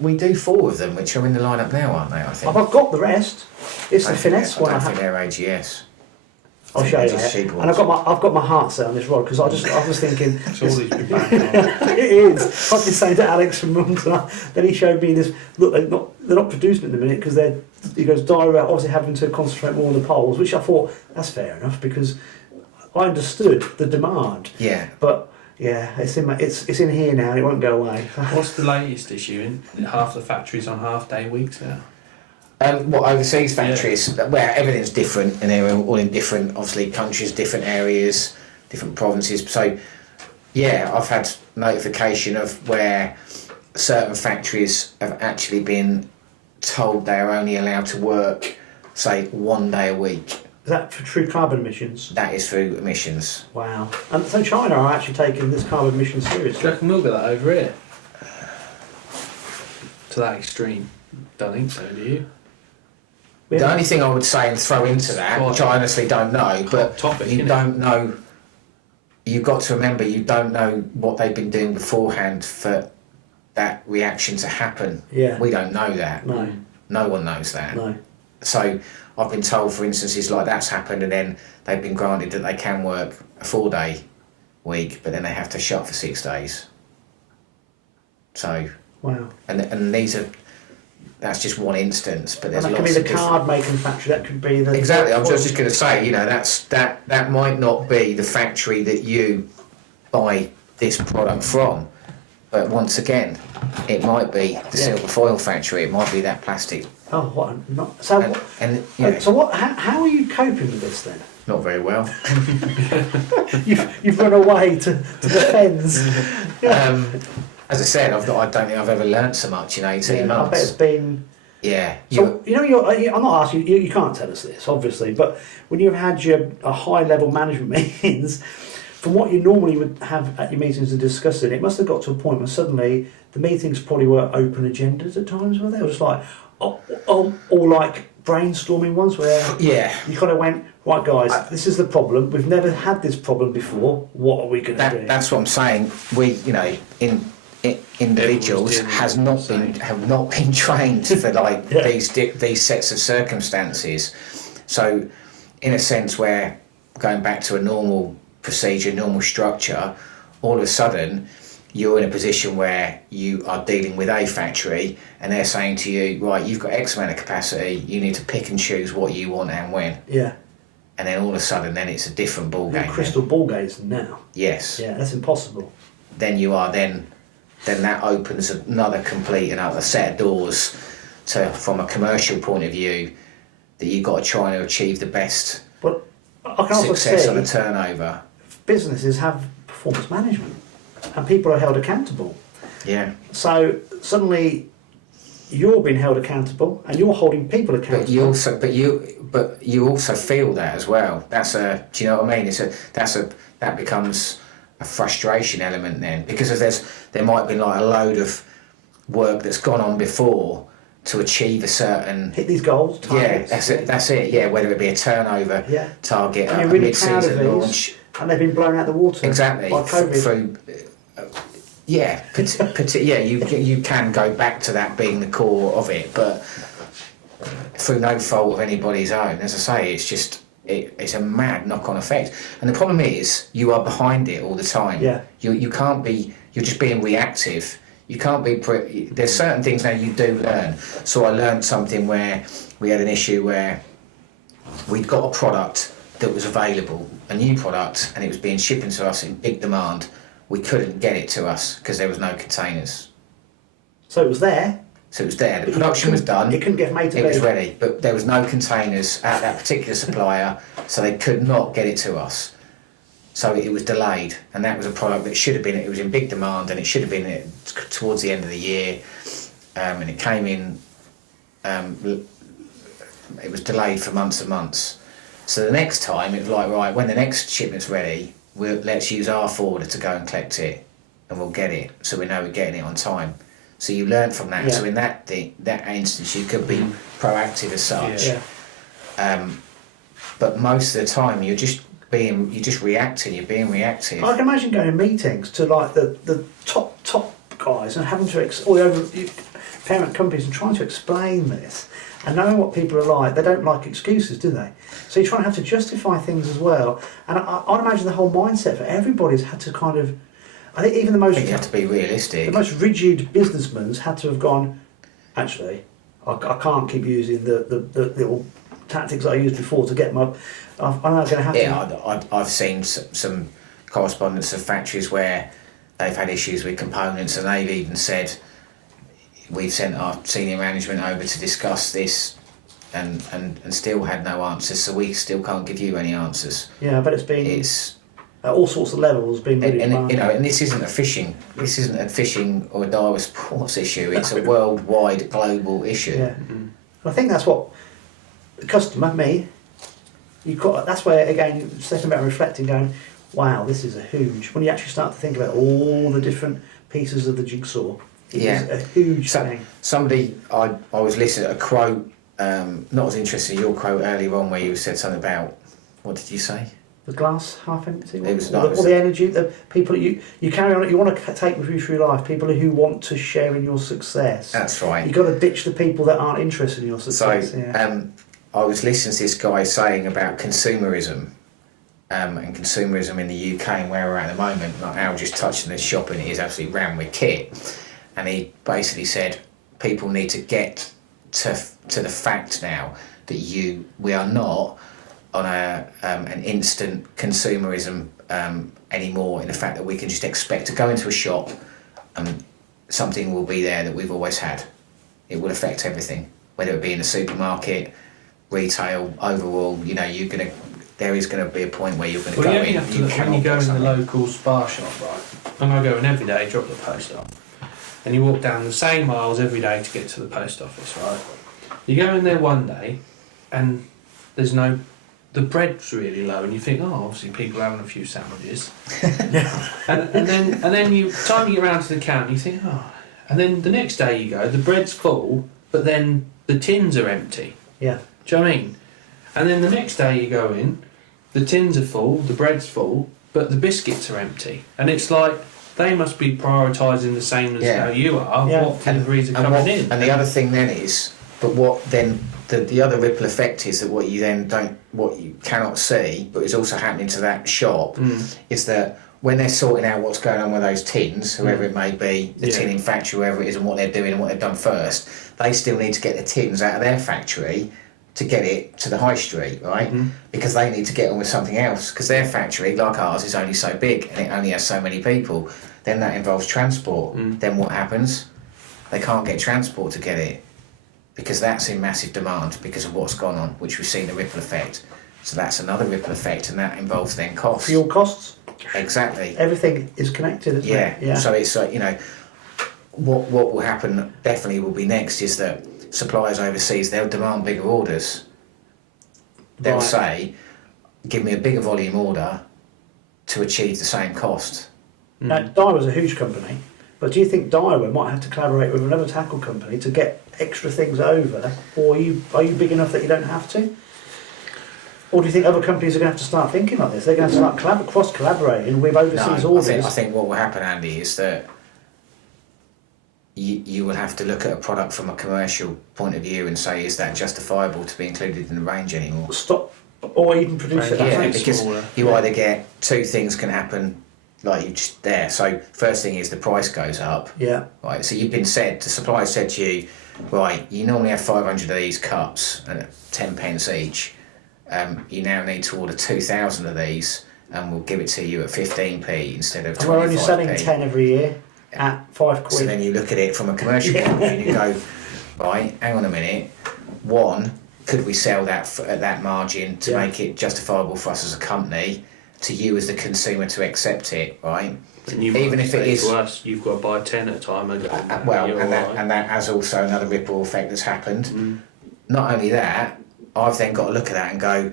We do 4 of them, which are in the lineup now, aren't they? I think. I've got the rest. It's I the don't think finesse they're- one. I I don't think have. they're AGS. I'll think show they're you. just Mate. cheap And ones. I've got my heart set on this rod because I was thinking. It's all these big back on. It is. I've been saying to Alex from Montana. Then he showed me this. Look, they're not producing at the minute because they're. He goes, Daiwa obviously having to concentrate more on the poles, which I thought that's fair enough because I understood the demand. Yeah. But yeah, it's in here now. And it won't go away. What's the latest issue? In half the factories on half-day weeks now. Overseas factories, where everything's different and they're all in different, obviously, countries, different areas, different provinces. So, yeah, I've had notification of where certain factories have actually been told they're only allowed to work, say, 1 day a week. Is that for true carbon emissions? That is through emissions. Wow. And so China are actually taking this carbon emission Do you seriously. reckon we'll get that over here? To that extreme? Don't think so, do you? We The haven't- only thing I would say and throw into that, which I honestly don't know, but topic, you innit? don't know, you've got to remember you don't know what they've been doing beforehand for that reaction to happen. Yeah. We don't know that. No. No one knows that. No. So I've been told, for instances like that's happened, and then they've been granted that they can work a 4-day week, but then they have to shut for 6 days. So, Wow. and these are, that's just one instance, but And there's that lots could be the of different- card making factory. That could be the Exactly. I was just going to say, you know, that might not be the factory that you buy this product from, but once again, it might be the silver foil factory. It might be that plastic. Oh, what? Not, so, And you know, so what? How are you coping with this then? not very well. You've run away to the fens. As I said, I don't think I've ever learnt so much in 18 I bet it's months. been. Yeah. So I'm not asking you. You can't tell us this, obviously. But when you've had your high-level management meetings, from what you normally would have at your meetings to discuss it, it must have got to a point where suddenly the meetings probably were open agendas at times, were they? Or just like, or like brainstorming ones where you kind of went, right guys, this is the problem. We've never had this problem before. What are we going to do? That's what I'm saying. We, individuals have not been trained for like these sets of circumstances. So, in a sense, where going back to a normal procedure, normal structure, all of a sudden you're in a position where you are dealing with a factory and they're saying to you, right, you've got X amount of capacity, you need to pick and choose what you want and when. Yeah. And then all of a sudden then it's a different ball game. Crystal ball gaze now. Yes. Yeah, that's impossible. Then you are then that opens another set of doors to, from a commercial point of view, that you've got to try to achieve the best success on a turnover. Businesses have performance management and people are held accountable. Yeah. So suddenly you're being held accountable and you're holding people accountable. But you also feel that as well. Do you know what I mean? That becomes a frustration element then, because there might be like a load of work that's gone on before to achieve a certain hit these goals. Targets. Yeah, that's it. Yeah, whether it be a turnover target, and you're really proud of these, launch, and they've been blown out the water. Exactly. By COVID. You can go back to that being the core of it, but through no fault of anybody's own. As I say, it's just it's a mad knock-on effect, and the problem is you are behind it all the time. Yeah. You can't be. You're just being reactive. You can't be. There's certain things now you do learn. So I learned something where we had an issue where we'd got a product that was available, a new product, and it was being shipped to us in big demand. We couldn't get it to us because there was no containers. So it was there. The production was done. It couldn't get made to be. It was ready, but there was no containers at that particular supplier, so they could not get it to us. So it was delayed, and that was a product that should have been. It was in big demand, and it should have been towards the end of the year, and it came in. It was delayed for months and months. So the next time it was like, right, when the next shipment's ready, let's use our forwarder to go and collect it, and we'll get it, so we know we're getting it on time. So you learn from that. Yeah. So in that instance, you could be proactive as such. Yeah. But most of the time, you're just reacting. You're being reactive. I can imagine going to meetings to like the top guys and having to all the parent companies and trying to explain this and knowing what people are like. They don't like excuses, do they? So you're trying to have to justify things as well. And I'd imagine the whole mindset for everybody's had to kind of. I think even the most. You have to be realistic. The most rigid businessmen had to have gone. Actually, I can't keep using the little tactics I used before to get my. I'm not going to have to. Yeah, I've seen some correspondence of factories where they've had issues with components, and they've even said, "We've sent our senior management over to discuss this." And still had no answers, so we still can't give you any answers. Yeah, but it's at all sorts of levels being really and this isn't a fishing or a Daiwa Sports issue. It's a worldwide, global issue. Yeah, I think that's what the customer, me, you've got. That's where again, stepping back and reflecting, going, wow, this is a huge. When you actually start to think about all the different pieces of the jigsaw, it's a huge thing. Somebody, I was listening to a quote. Not as interesting as your quote earlier on, where you said something about, what did you say? The glass half empty. It was all the energy, the people that you carry on. You want to take with you through life. People who want to share in your success. That's right. You've got to ditch the people that aren't interested in your success. So, I was listening to this guy saying about consumerism, and consumerism in the UK and where we're at the moment. Like Al just touched on this, shopping is absolutely rammed with kit, and he basically said people need to get to the fact now that we are not on an instant consumerism anymore, in the fact that we can just expect to go into a shop and something will be there that we've always had. It will affect everything, whether it be in the supermarket, retail, overall. There is going to be a point where you're going to go in. When you go in the local Spar shop, right? And I go in every day, drop the post off, and you walk down the same miles every day to get to the post office, right? You go in there one day, and the bread's really low, and you think, oh, obviously people are having a few sandwiches. and then you time you get round to the counter, you think, oh, and then the next day you go, the bread's full, but then the tins are empty. Yeah. Do you know what I mean? And then the next day you go in, the tins are full, the bread's full, but the biscuits are empty. And it's like, they must be prioritising the same as how you are, what deliveries are coming in. And the other thing then is, but what then, the other ripple effect is that what you cannot see, but is also happening to that shop, is that when they're sorting out what's going on with those tins, whoever it may be, the tinning factory, whoever it is, and what they're doing and what they've done first, they still need to get the tins out of their factory to get it to the high street, right? Because they need to get on with something else. Because their factory, like ours, is only so big and it only has so many people. Then that involves transport. Then what happens? They can't get transport to get it because that's in massive demand because of what's gone on, which we've seen the ripple effect. So that's another ripple effect, and that involves then costs. Fuel costs. Exactly. Everything is connected, isn't it? Yeah. So it's like, what will happen definitely will be next is that suppliers overseas, they'll demand bigger orders. They'll say, give me a bigger volume order to achieve the same cost. Now, Daiwa's a huge company, but do you think Daiwa might have to collaborate with another tackle company to get extra things over, or are you big enough that you don't have to? Or do you think other companies are going to have to start thinking like this? They're going to start cross-collaborating with overseas orders? I think what will happen, Andy, is that you will have to look at a product from a commercial point of view and say, is that justifiable to be included in the range anymore? Stop, or even produce it. Yeah, because you either get two things can happen, like you just there. So first thing is the price goes up. Yeah. Right. So you've been said, the supplier said to you, right, you normally have 500 of these cups and 10 pence each. You now need to order 2,000 of these, and we'll give it to you at 15p instead of 25p. And we're only selling 10 every year at £5. So then you look at it from a commercial point of view and you go, right, hang on a minute. One, could we sell that at that margin to make it justifiable for us as a company, to you as the consumer to accept it, right? And you even if it is to us, you've got to buy 10 at a time. And that has also another ripple effect that's happened. Not only that, I've then got to look at that and go,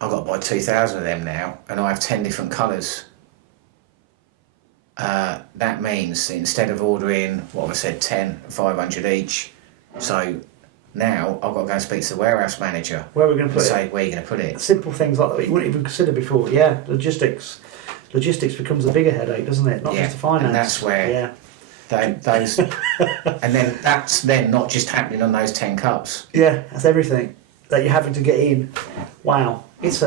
I've got to buy 2,000 of them now, and I have 10 different colours. That means that instead of ordering, what have I said, 10, 500 each, so now I've got to go and speak to the warehouse manager. Where are we going to put it? Say, where are you going to put it? Simple things like that you wouldn't even consider before. Yeah, logistics becomes a bigger headache, doesn't it? Not just the finance. And that's where those, and then that's then not just happening on those 10 cups. Yeah, that's everything that you're having to get in. Wow, it's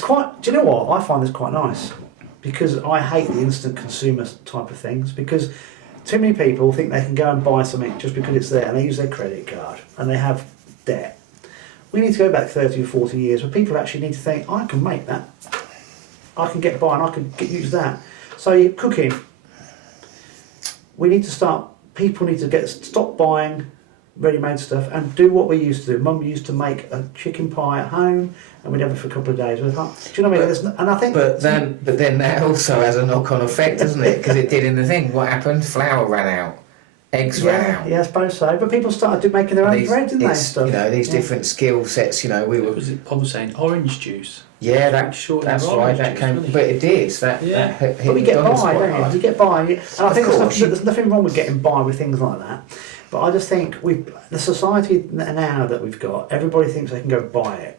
quite. Do you know what? I find this quite nice because I hate the instant consumer type of things because too many people think they can go and buy something just because it's there and they use their credit card and they have debt. We need to go back 30 or 40 years where people actually need to think, I can make that. I can get by and I can use that. So you're cooking. We need to start, people need to stop buying ready-made stuff and do what we used to do. Mum used to make a chicken pie at home and we'd have it for a couple of days. Do you know what I mean? And I think, but then that also has a knock-on effect, doesn't it? Because it did in the thing. What happened? Flour ran out, eggs ran out. Yeah, I suppose so. But people started making their own bread, didn't they? And stuff. These different skill sets. We were. Was it Bob was saying orange juice? Yeah, that's right. That came, but it did. That but we get by, don't we? We get by, and I think there's nothing wrong with getting by with things like that. But I just think the society now that we've got, everybody thinks they can go buy it.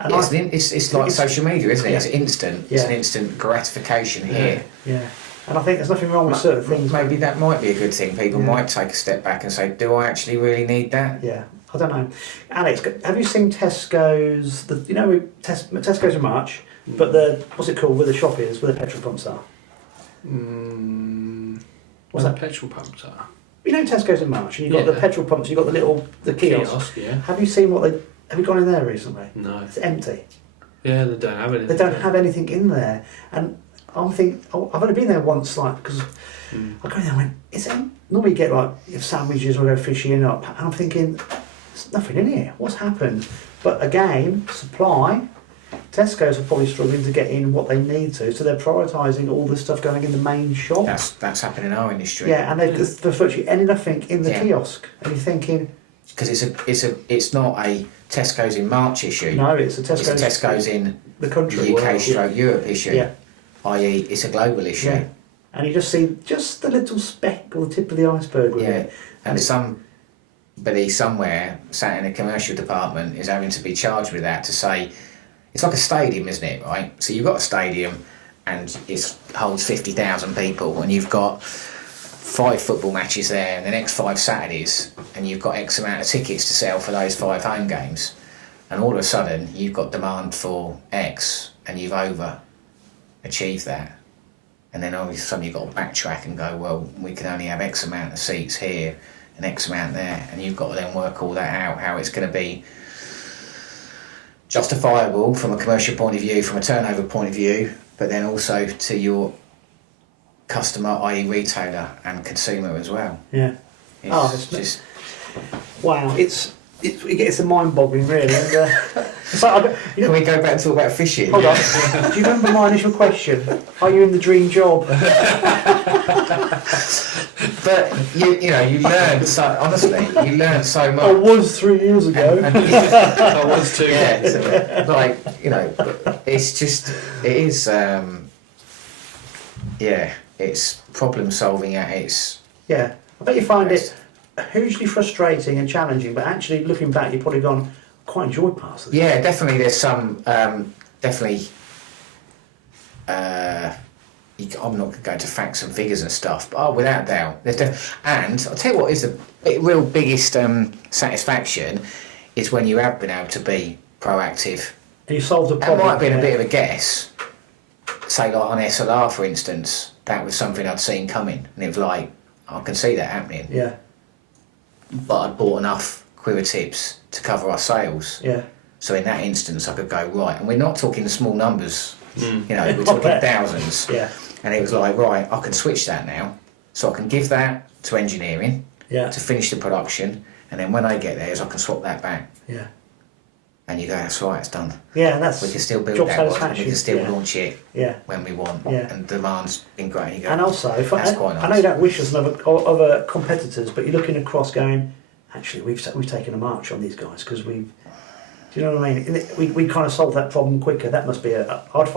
And it's like social media, isn't it? It's instant. It's an instant gratification here. Yeah. And I think there's nothing wrong with certain things. Maybe that might be a good thing. People might take a step back and say, do I actually really need that? Yeah. I don't know. Alex, have you seen Tesco's? Tesco's in March, but what's it called? Where the shop is, where the petrol pumps are. What's that? Petrol pumps are. You know Tesco's in March, and you've got the petrol pumps. You've got the kiosk. Yeah. Have you seen Have you gone in there recently? No. It's empty. Yeah, they don't have anything. They don't have anything in there, and I'm thinking, I've only been there once, because I go in there and went, it's empty. Normally you get your sandwiches or go fishing up, and I'm thinking, there's nothing in here. What's happened? But again, supply. Tesco's are probably struggling to get in what they need to, so they're prioritising all the stuff going in the main shop. That's happening in our industry. Yeah, and they're virtually nothing in the kiosk, and you're thinking, because it's not a Tesco's in March issue. No, it's a Tesco's in the country, UK / Europe issue. Yeah. I.e., it's a global issue. Yeah. And you just see just the little speck or the tip of the iceberg with it. And some but he somewhere sat in a commercial department is having to be charged with that to say, it's like a stadium, isn't it, right? So you've got a stadium and it holds 50,000 people, and you've got 5 football matches there and the next 5 Saturdays, and you've got X amount of tickets to sell for those 5 home games, and all of a sudden you've got demand for X and you've overachieved that, and then all of a sudden you've got to backtrack and go, well, we can only have X amount of seats here and X amount there, and you've got to then work all that out, how it's going to be justifiable from a commercial point of view, from a turnover point of view, but then also to your customer, i.e. retailer and consumer as well. Yeah. It's just... Wow, it gets mind-boggling, really. And, it's like, Can we go back and talk about fishing? Hold on. Do you remember my initial question? Are you in the dream job? But you learn so, honestly, you learn so much. I was 3 years ago. I was too. Yeah, so, like, it's just, it is, it's problem solving at its... Yeah, I bet you find it hugely frustrating and challenging, but actually looking back, you've probably gone, quite enjoyed parts of this. Yeah, definitely there's some, I'm not going to facts and figures and stuff, but without a doubt, and I'll tell you what is the real biggest satisfaction is when you have been able to be proactive. And you solved a That problem. might have been a bit of a guess, say like on SLR for instance, that was something I'd seen coming, and it was like, I can see that happening. Yeah. But I'd bought enough quiver tips to cover our sales. Yeah. So in that instance, I could go, right, and we're not talking small numbers, Mm. we're talking thousands. Yeah. And it was like, right, I can switch that now. So I can give that to engineering Yeah. to finish the production, and then when I get there, I can swap that back. Yeah. And you go, that's right, it's done. Yeah, that's We can still build job that one, we satisfaction. can still Yeah. launch it Yeah. when we want. Yeah. And demand's been great. You go, And also, if that's quite nice. I know you don't wish us other competitors, but you're looking across going, actually, we've taken a march on these guys because we've. Do you know what I mean? We kind of solved that problem quicker. That must be I would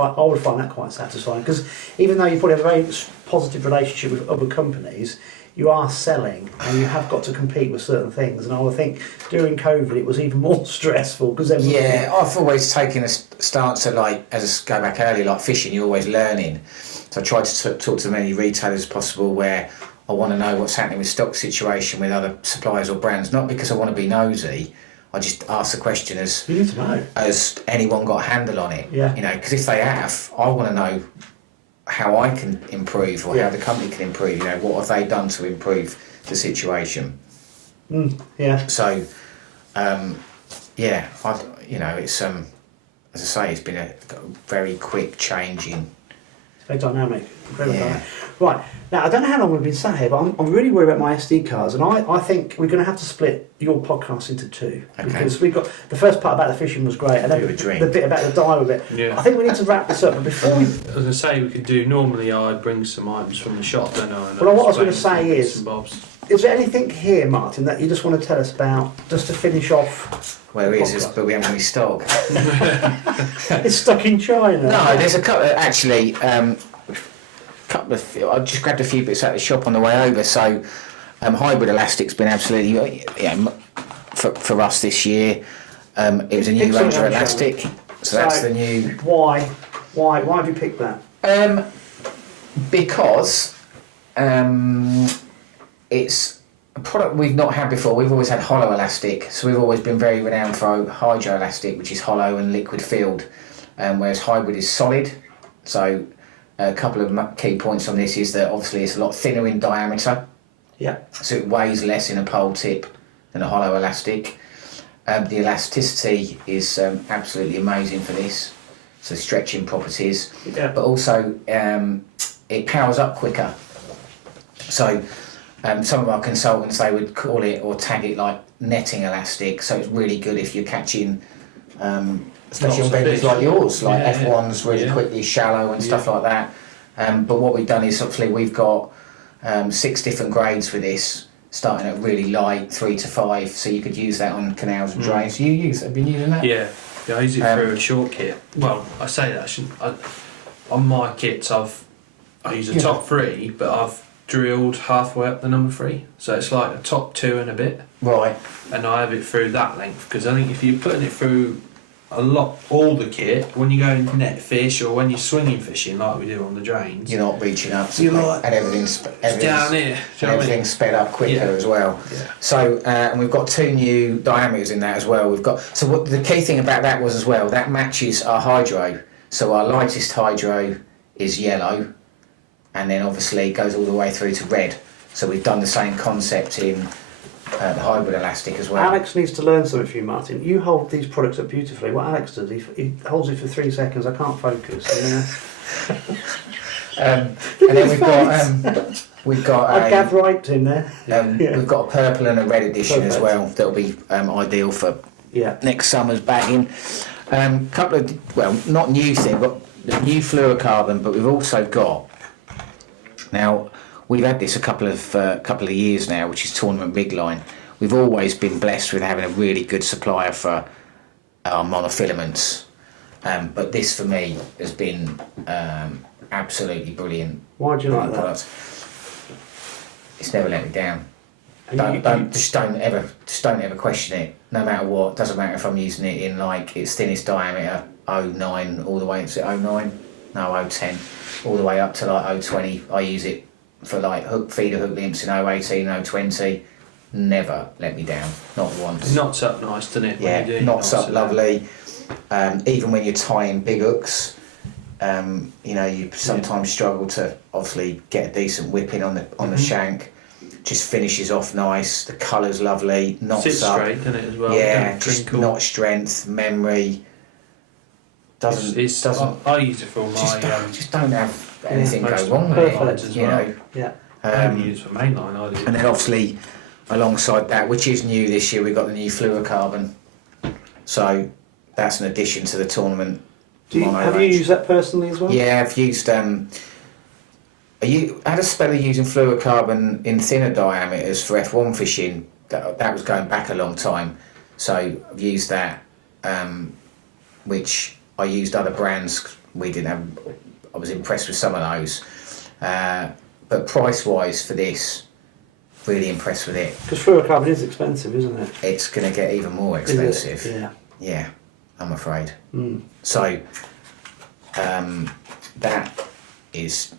find that quite satisfying, because even though you probably have a very positive relationship with other companies, you are selling and you have got to compete with certain things. And I would think during COVID it was even more stressful because yeah, I've always taken a stance of, like, as I go back earlier, like fishing, you're always learning. So I try to talk to as many retailers as possible where I want to know what's happening with stock situation with other suppliers or brands, not because I want to be nosy. I just ask the question as you need to know. Has anyone got a handle on it? Yeah. Because if they have, I want to know how I can improve or how the company can improve. What have they done to improve the situation? Yeah. So, it's as I say, it's been a very quick changing. Very dynamic. Incredibly Yeah. dynamic. Right. Now, I don't know how long we've been sat here, but I'm really worried about my SD cards, and I think we're going to have to split your podcast into two. Okay. Because we've got the first part about the fishing was great, and then Bit of a drink. the bit about the Daiwa bit. Yeah. I think we need to wrap this up, but before we... I was going to say we could do. Normally, I bring some items from the shop, don't I? And Well, what I was going to explain say bits is- and bobs. Is there anything here, Martin, that you just want to tell us about, just to finish off? Where is this? But we haven't any stock. It's stuck in China. No, there's a couple. Actually, I just grabbed a few bits out of the shop on the way over. So, hybrid elastic's been absolutely, for us this year. It was a new Excellent range of range, elastic. So that's the new. Why have you picked that? Because it's a product we've not had before. We've always had hollow elastic, so we've always been very renowned for hydro elastic, which is hollow and liquid filled, whereas hybrid is solid. So a couple of key points on this is that obviously it's a lot thinner in diameter, Yeah. so it weighs less in a pole tip than a hollow elastic. The elasticity is absolutely amazing for this, so stretching properties, Yeah. but also it powers up quicker. So some of our consultants, they would call it or tag it like netting elastic, so it's really good if you're catching especially on Lots of vendors fish. like yours, like Yeah, F1s really yeah. quickly, shallow and stuff like that. But what we've done is obviously we've got 6 different grades for this, starting at really light, 3 to 5, so you could use that on canals and drains. Have been using that? Yeah, I use it for a short kit. Well, I say that on my kits, I use the top 3, but I've drilled halfway up the number 3, so it's like a top 2 and a bit, Right. and I have it through that length because I think if you're putting it through all the kit, when you go net fish or when you're swinging fishing like we do on the drains, You're not reaching up, You're like- and everything's down here. Do you know what I mean? everything's sped up quicker Yeah. as well. Yeah. So, and we've got 2 new diameters in that as well. We've got what the key thing about that was as well. That matches our hydro. So our lightest hydro is yellow, and then obviously it goes all the way through to red. So we've done the same concept in the hybrid elastic as well. Alex needs to learn something from you, Martin. You hold these products up beautifully. What Alex does, he holds it for 3 seconds. I can't focus. And then we've got I gav right in there. we've got a purple and a red edition as Perfect. well. That'll be ideal for Yeah. next summer's bagging. Couple of, well, not new thing, but the new fluorocarbon. But we've also got, now we've had this a couple of years now, which is tournament rig line. We've always been blessed with having a really good supplier for our monofilaments, but this for me has been absolutely brilliant. Why do you like that? product. It's never let me down. And Just don't ever question it. No matter what, doesn't matter if I'm using it in like its thinnest diameter 0.9 all the way to 0.9, no 0.10, all the way up to like 0.20. I use it for like feeder hook limps in 0.18, 0.20. Never let me down, not once. It knots up nice, doesn't it? Yeah, when you do knots up it? lovely. Even when you're tying big hooks, you know, you sometimes struggle to obviously get a decent whipping on the shank. Just finishes off nice. The colour's lovely. Knots Sits up. straight, doesn't it, as well? Yeah, Don't just crinkle. knot strength, memory. Doesn't. I use it for my. Just don't have anything most go of wrong my with lines it. as You well. know. Yeah. I don't use it for mainline. I do. And then obviously, alongside that, which is new this year, we've got the new fluorocarbon. So that's an addition to the tournament. Have you used that personally as well? Yeah, I've used. I had a spell of using fluorocarbon in thinner diameters for F1 fishing. That was going back a long time. So I've used that, which I used other brands. We didn't have. I was impressed with some of those, but price wise for this, really impressed with it. Because fluorocarbon is expensive, isn't it? It's going to get even more Is it? expensive. Yeah. Yeah, I'm afraid. Mm. So that is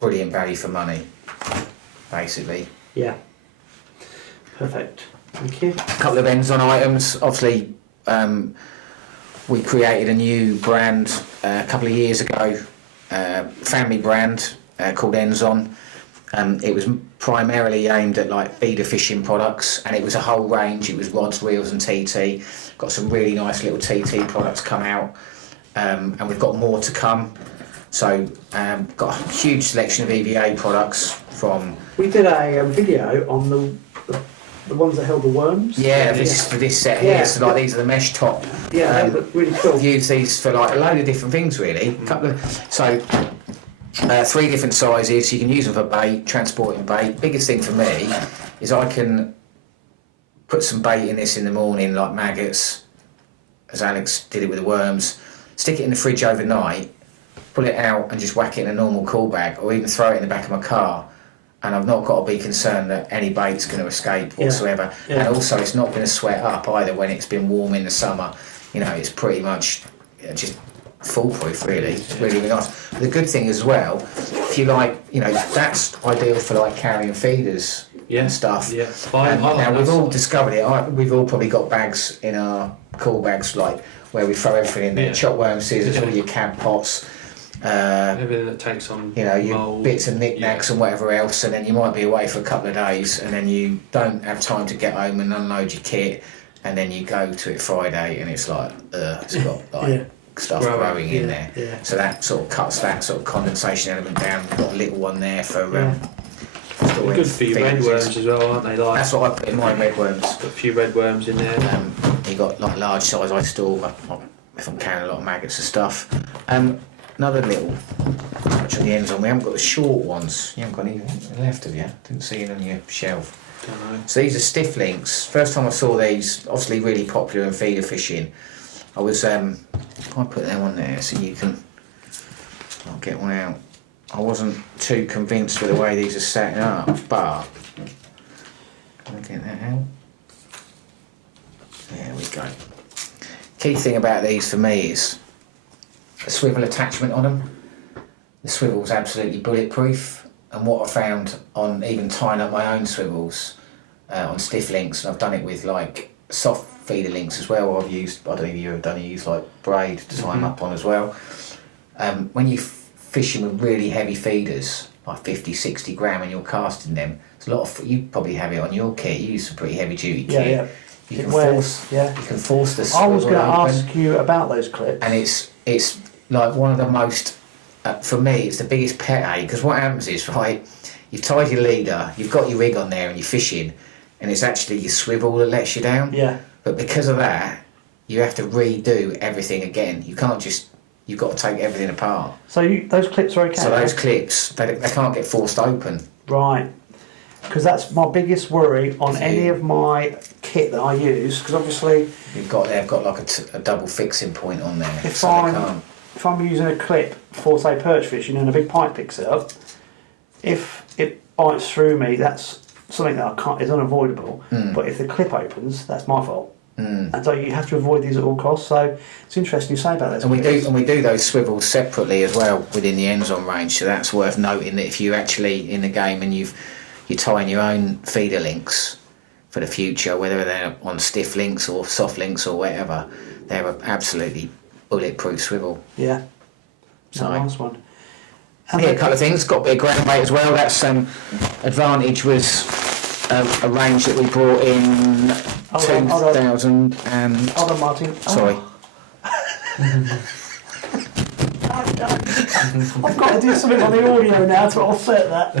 brilliant value for money, basically. Yeah. Perfect. Thank you. A couple of Enzon items. Obviously, we created a new brand a couple of years ago, family brand called Enzon. It was primarily aimed at like feeder fishing products, and it was a whole range. It was rods, reels, and TT. Got some really nice little TT products come out, and we've got more to come. So, got a huge selection of EVA products from. We did a video on the ones that held the worms. Yeah, for this set here. Yeah. So like these are the mesh top. Yeah, they look really cool. I've used these for like a load of different things really. So 3 different sizes. You can use them for bait, transporting bait. Biggest thing for me is I can put some bait in this in the morning, like maggots, as Alex did it with the worms. Stick it in the fridge overnight, pull it out and just whack it in a normal cool bag, or even throw it in the back of my car. And I've not got to be concerned that any bait's going to escape whatsoever. Yeah. And also, it's not going to sweat up either when it's been warm in the summer. You know, it's pretty much just foolproof, really. It's really, really nice. But the good thing as well, if you like, you know, that's ideal for like carrying feeders and stuff. Yeah. Now we've all discovered it. We've all probably got bags in our cool bags, like where we throw everything in there: Yeah. chopworm scissors, all your cab pots. Everything that takes on, You know, your mould. bits and knickknacks and whatever else, and then you might be away for a couple of days, and then you don't have time to get home and unload your kit, and then you go to it Friday, and it's like, it's got like stuff growing in there. Yeah. So that sort of cuts that sort of condensation element down. We've got a little one there for Yeah. storing Good for your feeders. redworms as well, aren't they? Like, That's what I put in my redworms. got a few redworms in there. You got like large size I store if I'm carrying a lot of maggots and stuff. Another little touch on the ends on. We haven't got the short ones. You haven't got any left of you. Didn't see it on your shelf. Don't know. So these are stiff links. First time I saw these, obviously really popular in feeder fishing. I was I put them on there so you can. I'll get one out. I wasn't too convinced with the way these are setting up, but can I get that out? There we go. Key thing about these for me is a swivel attachment on them. The swivel's absolutely bulletproof, and what I found on even tying up my own swivels on stiff links, and I've done it with like soft feeder links as well. I've used, I don't know if you've ever done it, use like braid to tie them up on as well. When you fishing with really heavy feeders, like 50, 60 gram, and you're casting them, it's a lot of, you probably have it on your kit, you use some pretty heavy duty kit. Yeah. You can force the swivel I was going to open, ask you about those clips. and it's like one of the most, for me, it's the biggest pet ache, because what happens is, right, you've tied your leader, you've got your rig on there and you're fishing, and it's actually your swivel that lets you down. Yeah. But because of that, you have to redo everything again. You can't just, you've got to take everything apart. So those clips are okay? So those clips, they can't get forced open. Right. Because that's my biggest worry on any of my kit that I use, because obviously They've got like a double fixing point on there. if so if I'm using a clip for, say, perch fishing and a big pike picks it up, if it bites through me, that's something that is unavoidable. But if the clip opens, that's my fault. And so you have to avoid these at all costs. So it's interesting you say about those. And we do those swivels separately as well within the Enzon range. So that's worth noting, that if you actually in the game and you're tying your own feeder links for the future, whether they're on stiff links or soft links or whatever, they're an absolutely bulletproof swivel. Yeah. So Nice one. yeah, a couple of things. Got a bit of ground bait as well. That's Advantage was a range that we brought in 2000 and. Hold on, Martin. Sorry. I've got to do something on the audio now to offset that.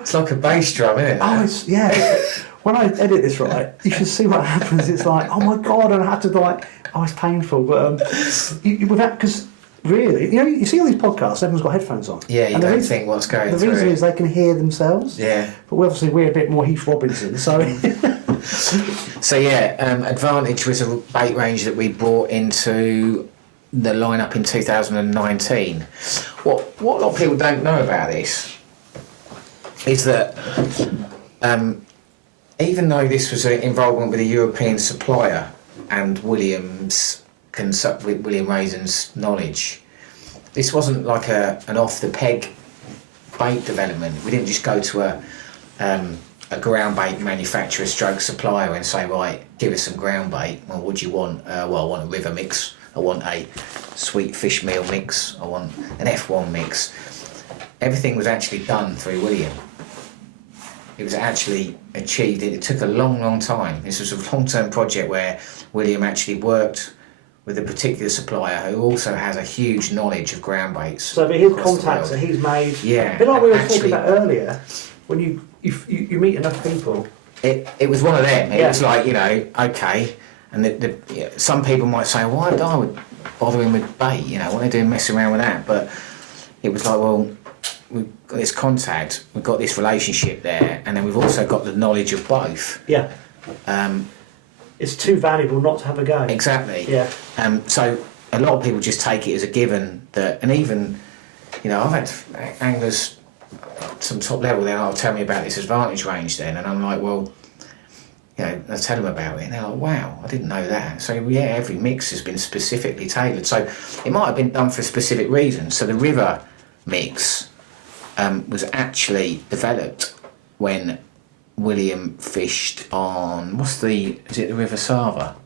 It's like a bass drum, isn't it? Oh, it's, yeah. When I edit this right, you should see what happens. It's like, oh my god, and I have to like, oh, it's painful. But because really, you see all these podcasts, everyone's got headphones on. Yeah, you don't think what's going through. The reason is they can hear themselves. Yeah. But obviously we're a bit more Heath Robinson, so. So yeah, Advantage was a bait range that we brought into the lineup in 2019. What a lot of people don't know about this is that even though this was an involvement with a European supplier and William Raisin's knowledge, this wasn't like an off the peg bait development. We didn't just go to a ground bait manufacturer stroke supplier and say, right, give us some ground bait. Well, what do you want? Well, I want a river mix, I want a sweet fish meal mix, I want an F1 mix. Everything was actually done through William. It was actually achieved. It took a long time. This was a long-term project where William actually worked with a particular supplier who also has a huge knowledge of ground baits. So but his contacts that he's made, yeah, a bit like we were talking about earlier, when you meet enough people. It was one of them. It was like, okay, and some people might say, why would I bother him with bait? What are they doing messing around with that? But it was like, well, we've got this contact, we've got this relationship there, and then we've also got the knowledge of both. Yeah. It's too valuable not to have a go. Exactly. Yeah. So a lot of people just take it as a given that, and even, I've had anglers some top level then, tell me about this Advantage range then, and I'm like, well, I tell them about it, and they're like, wow, I didn't know that. So yeah, every mix has been specifically tailored. So it might have been done for a specific reason. So the river mix was actually developed when William fished on, is it the River Sava?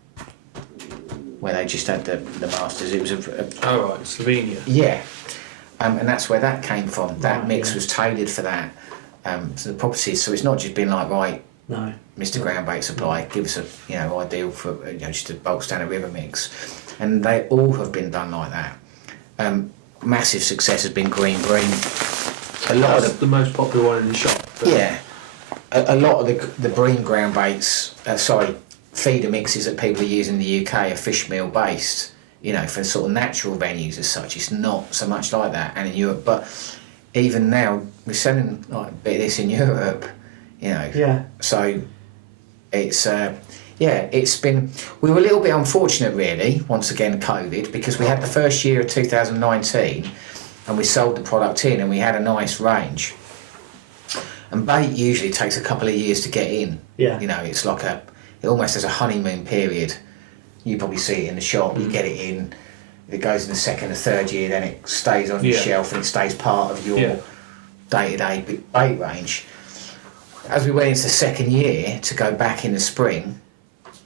Where they just had the Masters. It was oh right, Slovenia. Yeah. And that's where that came from. That mix was tailored for that. So the properties, so it's not just been like, right, no, Mr. Groundbait Supply, give us a ideal for just a bulk standard river mix. And they all have been done like that. Massive success has been Green. That's the most popular one in the shop. Yeah. A lot of the Breen ground baits, feeder mixes that people are using in the UK are fish meal based, for sort of natural venues as such. It's not so much like that, and in Europe, but even now we're selling like a bit of this in Europe, Yeah. So it's it's been, we were a little bit unfortunate really, once again COVID, because we had the first year of 2019 and we sold the product in, and we had a nice range. And bait usually takes a couple of years to get in. Yeah. You know, it's like it almost has a honeymoon period. You probably see it in the shop. You get it in. If it goes in the second or third year, then it stays on your shelf and it stays part of your day-to-day bait range. As we went into the second year to go back in the spring,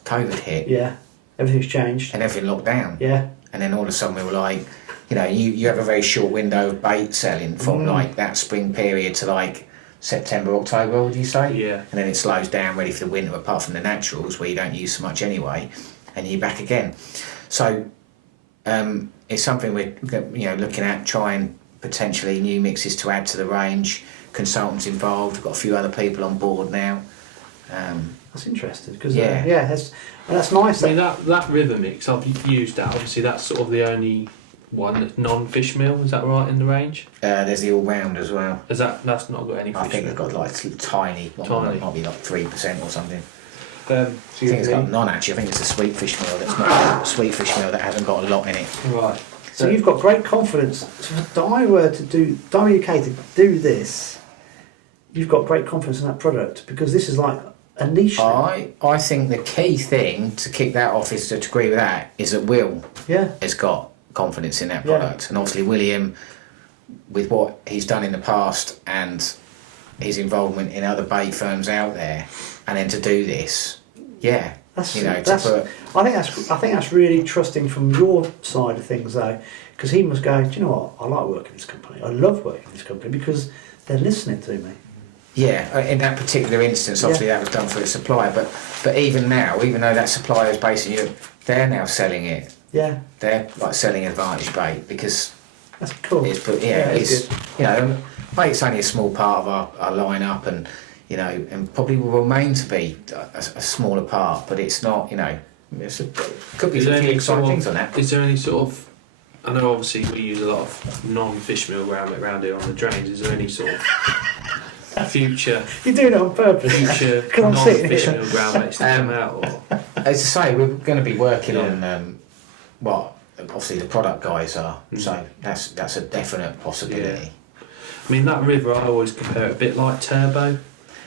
COVID hit. Yeah. Everything's changed. And everything locked down. Yeah. And then all of a sudden we were like, you know, you have a very short window of bait selling from like that spring period to like September, October, would you say? Yeah. And then it slows down ready for the winter, apart from the naturals where you don't use so much anyway, and you're back again. So it's something we're looking at, trying potentially new mixes to add to the range. Consultants involved. We've got a few other people on board now. That's interesting because that's nice. I mean that river mix, I've used that. Obviously, that's sort of the only one that's non-fish meal. Is that right in the range? There's the all round as well. That's not got any fish I think meal? it's got like tiny. It might be like 3% or something. I think it's got none actually. I think it's a sweet fish meal that's not sweet fish meal that hasn't got a lot in it. Right. So you've got great confidence. So for Daiwa UK to do this, you've got great confidence in that product because this is like a niche. I think the key thing to kick that off is to agree with that is that Will has got confidence in that product, and obviously William, with what he's done in the past and his involvement in other bait firms out there, and then to do this, I think that's really trusting from your side of things though, because he must go, do you know what, I like working in this company, I love working in this company because they're listening to me. Yeah, in that particular instance, obviously that was done for a supplier, but even now, even though that supplier is based in Europe, they're now selling it. Yeah. They're like selling Advantage bait because that's cool. It's bait's only a small part of our lineup, and and probably will remain to be a smaller part, but it's not. Could be a few exciting things on that. Is there any sort of? I know obviously we use a lot of non-fish meal around here on the drains. Is there any sort of future? You're doing it on purpose. Future non-fish meal ground mates to come out? Or? As I say, we're going to be working on obviously the product guys are. So that's a definite possibility. Yeah. I mean that river, I always compare it a bit like Turbo.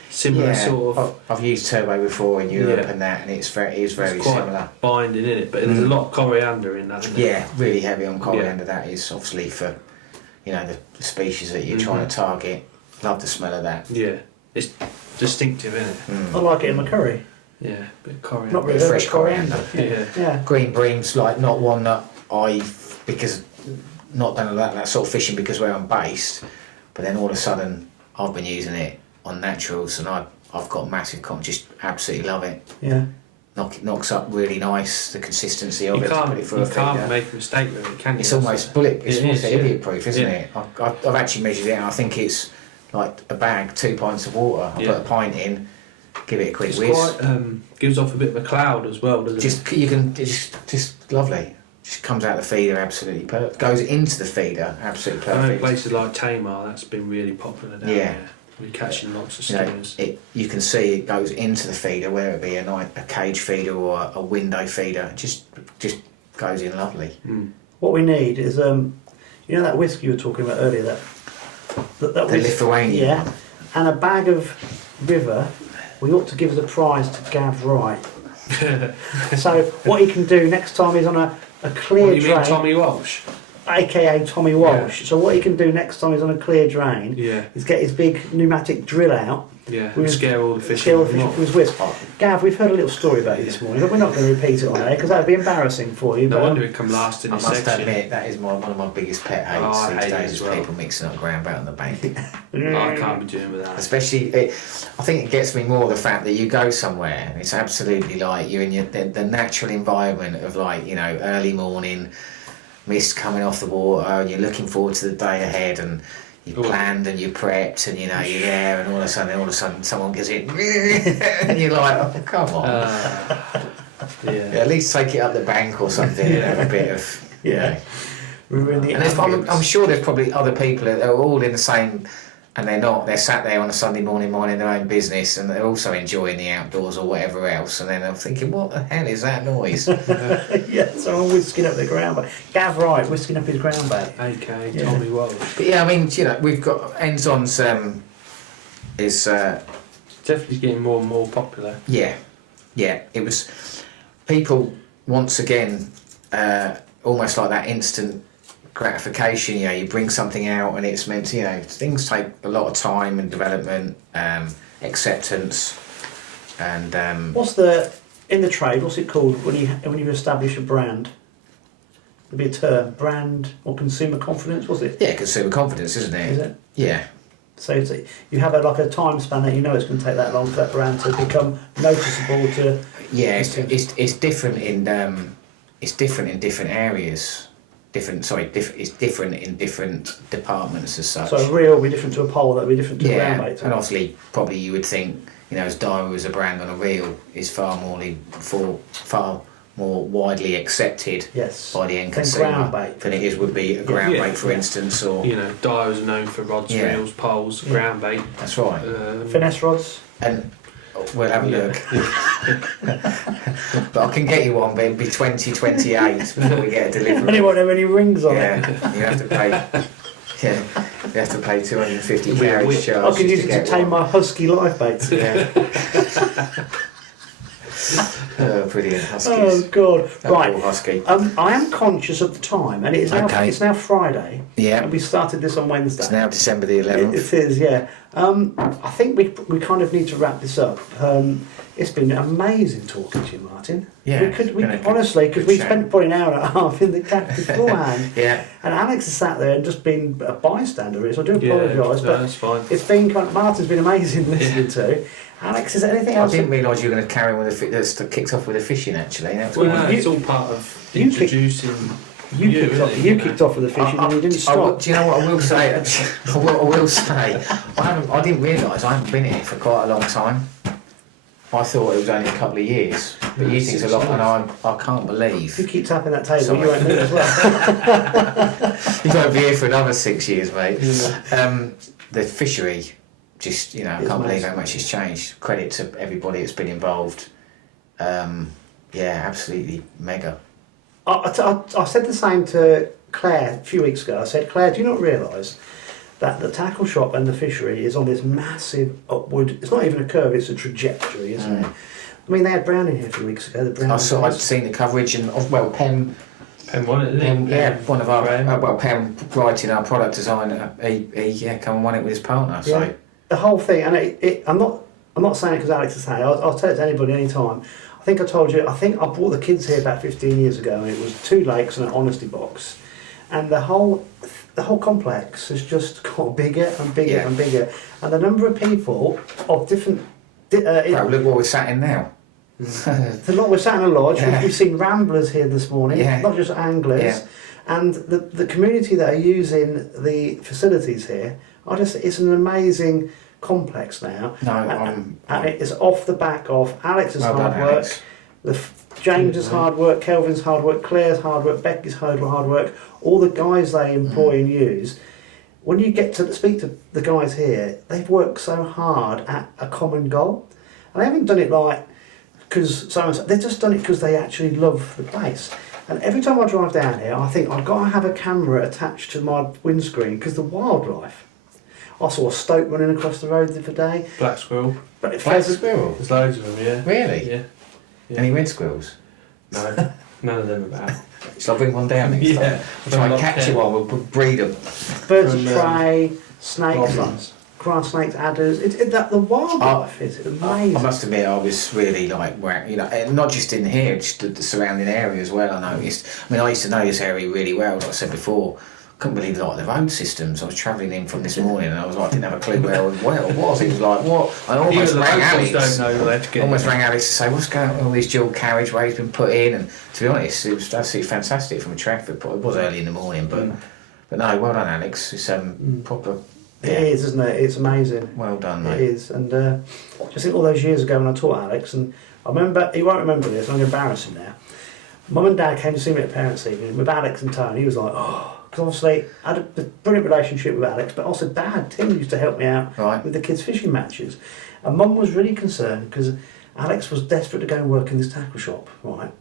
Similar sort of. I've used Turbo before in Europe and that, and it is very quite similar. Binding in it, but there's a lot of coriander in that. Isn't there? Really heavy on coriander. That is obviously for, the species that you're trying to target. Love the smell of that. Yeah, it's distinctive, isn't it? I like it in my curry. Yeah, a bit of coriander. Not really fresh coriander. Yeah. Green bream's like not one that because not done that sort of fishing because where I'm based, but then all of a sudden I've been using it on naturals and I've got massive just absolutely love it. Yeah. Knocks up really nice, the consistency of You it. can't make a mistake with it, can you? It's almost idiot proof, isn't it? Yeah. I've actually measured it and I think it's like a bag, 2 pints of water. I put a pint in, give it a quick whiz. Gives off a bit of a cloud as well, doesn't it? Just lovely. Just comes out the feeder absolutely perfect. Goes into the feeder absolutely perfect. I know places like Tamar, that's been really popular down there. We're catching lots of skimmers. You can see it goes into the feeder, whether it be a cage feeder or a window feeder. Just goes in lovely. What we need is that whiskey you were talking about earlier, that the Lithuanian one. And a bag of river. We ought to give as a prize to Gav Wright. So what he can do next time he's on a clear drain. Mean Tommy Walsh? AKA Tommy Walsh. So what he can do next time he's on a clear drain is get his big pneumatic drill out. Yeah, and scare all the fish from his whisk. Gav, we've heard a little story about you this morning, but we're not going to repeat it on air because that would be embarrassing for you. No wonder it come last in this section. I must admit, that is one of my biggest pet hates these days is people mixing up ground bait on the bank. I can't be doing with that. Especially, I think it gets me more the fact that you go somewhere and it's absolutely like you're in the natural environment of early morning, mist coming off the water and you're looking forward to the day ahead and you planned and you prepped and you're there and all of a sudden someone gets in and you're like, oh, come on. At least take it up the bank or something and have a bit of We're in the I'm sure there's probably other people that are all in the same and they're not. They're sat there on a Sunday morning minding their own business, and they're also enjoying the outdoors or whatever else. And then I'm thinking, what the hell is that noise? Yeah, so I'm whisking up the ground bait. Gav Wright whisking up his ground bait. AK, Yeah. Tommy Walsh. But yeah, I mean, you know, we've got Enzon's is Definitely getting more and more popular. yeah. It was people once again almost like that instant gratification. You know, you bring something out and it's meant to, you know, things take a lot of time and development, acceptance, and What's in the trade? What's it called when you establish a brand? There'd be a term, brand or consumer confidence. Was it? yeah, consumer confidence, isn't it? Is it? Yeah. So you have a time span that you know it's going to take that long for that brand to become noticeable to. Yeah, it's different in different areas. It's different in different departments as such. So a reel will be different to a pole, that will be different to a ground bait. and obviously, probably you would think, you know, as Daiwa as a brand on a reel is far more widely accepted Yes. by the end Than consumer ground bait. than it would be a ground Yeah. bait, for instance, or You know, Daiwa's known for rods, Yeah. reels, poles, Yeah. ground bait. that's right. Finesse rods. And we'll have a look. But I can get you one, but it'll be 2028 before we get a delivery. And it won't have any rings on it. Yeah, you have to pay. Yeah, you have to pay 250 carriage we- charge. I can use just it to get tame one. my husky live baits. Yeah. Oh, brilliant huskies. Oh God! That Right. poor husky. I am conscious of the time, and it's now Okay. it's now Friday, Yeah, and we started this on Wednesday. it's now December the 11th. It is, yeah. I think we kind of need to wrap this up. It's been amazing talking to you, Martin. Yeah, we it's could been a good- honestly, because good we chat. spent probably an hour and a half in the cab beforehand, Yeah, and Alex has sat there and just been a bystander. So I do Yeah, apologise, no, but that's fine. it's been Martin's been amazing listening to. Alex, is there anything I else? didn't realise you were going to carry on with the kicked off with the fishing. Actually, that's Well, good. no, you- it's all part of you kicked- introducing You you, kicked isn't off. it, You know? kicked off with the fishing, and you didn't stop. Do you know what I will say? I will say. I didn't realise I haven't been here for quite a long time. I thought it was only a couple of years, but you think it's a lot, and I can't If you believe keep tapping that table, Sorry. you won't move as well. you won't be here for another 6 years, mate. Yeah. The fishery, just you know, I It's can't believe amazing. how much it's changed. Credit to everybody that's been involved. Yeah, absolutely mega. I said the same to Claire a few weeks ago. I said, Claire, do you not realise that the tackle shop and the fishery is on this massive upward, it's not even a curve, it's a trajectory, isn't it? I mean, they had Brown in here a few weeks ago. The Brown I'd seen the coverage, and Penn. Pen one, isn't Penn, it? yeah, one of our Graham. Penn writing our product design. He come and won it with his partner. So Yeah. The whole thing, and I'm not saying it because Alex is saying it, I'll tell it to anybody anytime. I think I told you, I think I brought the kids here about 15 years ago, and it was 2 lakes and an honesty box. And the whole complex has just got bigger and bigger Yeah. and bigger. And the number of people of different... well, look what we're sat in now. The lot we're sat in a lodge. Yeah. We've seen ramblers here this morning, Yeah. not just anglers, Yeah. and the community that are using the facilities here. It's an amazing complex now. No, And it's off the back of Alex's well hard done, work, Alex. James's hard work, Kelvin's hard work, Claire's hard work, Becky's hard work. All the guys they employ and use. When you get to speak to the guys here, they've worked so hard at a common goal, and they haven't done it like because they've just done it because they actually love the place. And every time I drive down here, I think I've got to have a camera attached to my windscreen because the wildlife. I saw a stoat running across the road the other day. Black squirrel. But it Black feels squirrel. There's loads of them, yeah. Really? Yeah. Yeah. Any red squirrels? No, none of them about. Shall I bring one down next Yeah. time? I'll try and From catch Lockheed. you one. We'll breed them. birds of From, prey, snakes, goblins. grass snakes, adders. The wildlife is amazing. I must admit, I was really like, you know, and not just in here, just the surrounding area as well. I noticed. I mean, I used to know this area really well. Like I said before, couldn't believe like the road systems. I was travelling in from this morning, and I was like, didn't have a clue where I was. It was like, what? I almost Even the rang locals Alex. don't know where to get. Almost rang Alex to say, what's going on? All these dual carriageways been put in, and to be honest, it was absolutely fantastic from a traffic point. It was early in the morning, but no, well done, Alex. It's proper. It is, isn't it? It's amazing. Well done, It mate. is, and just think all those years ago when I taught Alex, and I remember he won't remember this. I'm going to embarrass him now. Mum and Dad came to see me at parents' evening with Alex and Tony. He was like, "Oh, because obviously I had a brilliant relationship with Alex, but also Dad, Tim, used to help me out with the kids' fishing matches. And Mum was really concerned because Alex was desperate to go and work in this tackle shop, right?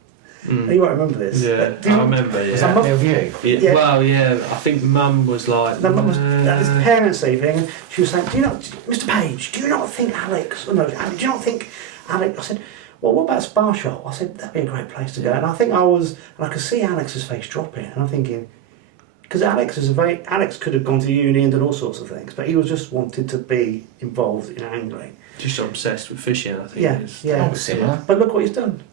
You won't remember this. Yeah, I remember. Yeah. Was that near you? Yeah. Well, yeah. I think Mum was like. No, Mum was at this parents' evening. She was saying, "Do you not, Mr. Page? Do you not think Alex? No, do you not think Alex?" I said, "Well, what about Spar Shop?" I said, "That'd be a great place to go." And I think and I could see Alex's face dropping, and I'm thinking, because Alex could have gone to uni and done all sorts of things, but he was just wanted to be involved in angling. Just obsessed with fishing, I think. Yeah. Similar. But look what he's done.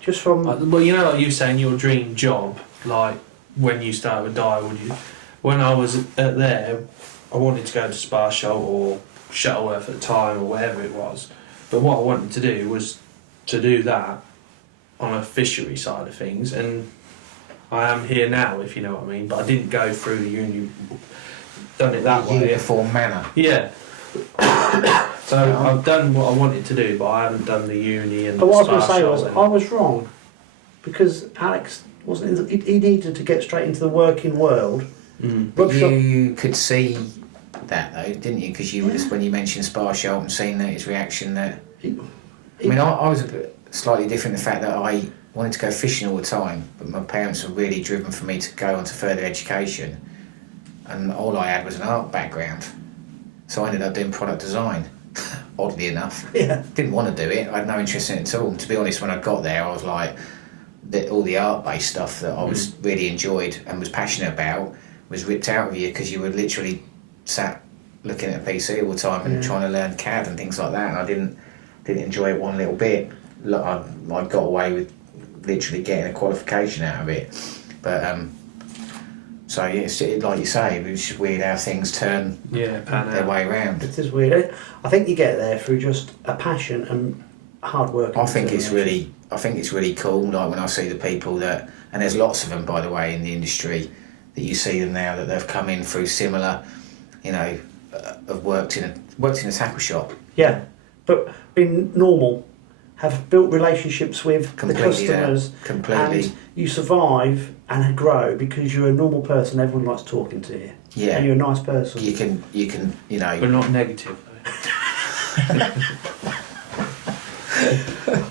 Just from well, you know, like you saying your dream job, like when you started with Daiwa, would you? When I was at there, I wanted to go to Spar Shop or Shuttleworth at the time or whatever it was. But what I wanted to do was to do that on a fishery side of things, and I am here now, if you know what I mean. But I didn't go through the uni, done it that way. Uniform manner. Yeah. So I've done what I wanted to do, but I haven't done the uni and. But what I was Spar going to say Shop was, I was wrong, because Alex wasn't. He needed to get straight into the working world. But you could see that though, didn't you? Because you just when you mentioned Spar Shop and seeing that his reaction that. I mean, I was a bit slightly different. The fact that I wanted to go fishing all the time, but my parents were really driven for me to go on to further education, and all I had was an art background, so I ended up doing product design. Oddly enough, didn't want to do it. I had no interest in it at all. And to be honest, when I got there, I was like, all the art-based stuff that I was really enjoyed and was passionate about was ripped out of you because you were literally sat looking at a PC all the time and trying to learn CAD and things like that. And I didn't enjoy it one little bit. Look, I got away with literally getting a qualification out of it, but so yeah, it's, like you say, it's just weird how things turn their way around. It is weird. I think you get there through just a passion and hard work. I think it's really cool. Like when I see the people that, and there's lots of them by the way in the industry, that you see them now that they've come in through similar, have worked in a tackle shop. Yeah, but been normal, have built relationships with the customers, and you survive and grow because you're a normal person. Everyone likes talking to you. Yeah, and you're a nice person. You can, but not negative.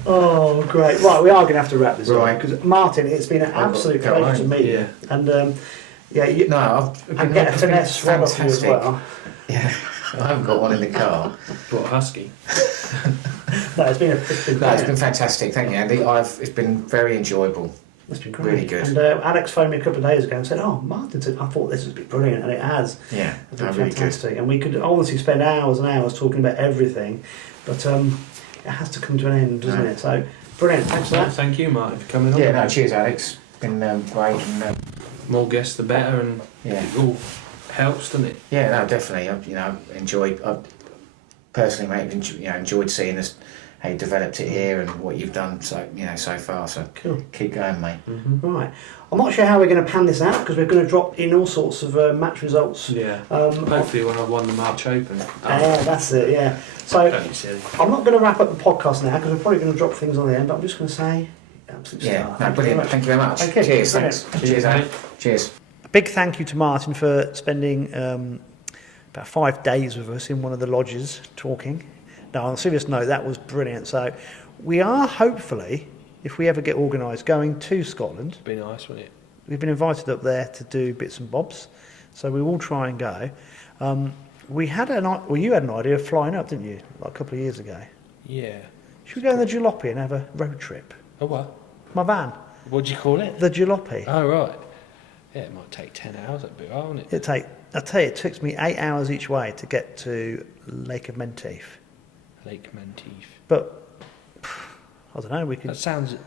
Oh, great! Right, we are going to have to wrap this up because Martin, it's been an absolute pleasure to meet you. And and get a finesse rod off you as well. Yeah, I haven't got one in the car. Brought a husky. No, it's been fantastic. Thank you, Andy. It's been very enjoyable. It's been great. Really good. And Alex phoned me a couple of days ago and said, "Oh, Martin said I thought this would be brilliant," and it has. Yeah, it's been fantastic. Good. And we could honestly spend hours and hours talking about everything, but it has to come to an end, doesn't it? So brilliant. Thanks for that. Thank you, Martin, for coming on. Yeah, no, cheers, Alex. Been great. And, more guests, the better, and it all helps, doesn't it? Yeah, no, definitely. I've personally, mate, enjoyed seeing this. How you developed it here and what you've done so far. So cool. Keep going, mate. Right. I'm not sure how we're going to pan this out because we're going to drop in all sorts of match results. Yeah. Hopefully when I've won the March Open. Yeah, that's it. Yeah. So I'm not going to wrap up the podcast now because we're probably going to drop things on the end. But I'm just going to say, absolute star. No, brilliant. Thank you very much. Okay. Cheers. Thanks. Cheers, mate. Cheers. A big thank you to Martin for spending about 5 days with us in one of the lodges talking. No, on a serious note, that was brilliant. So we are hopefully, if we ever get organised, going to Scotland. It'd be nice, wouldn't it? We've been invited up there to do bits and bobs, so we will try and go. You had an idea of flying up, didn't you, like a couple of years ago? Yeah. Should we go in the jalopy and have a road trip? A what? My van. What do you call it? The jalopy. Oh, right. Yeah, it might take 10 hours, that'd be right, wouldn't it? I'll tell you, it took me 8 hours each way to get to Lake of Menteith. Lake Menteith. But I don't know. We could. That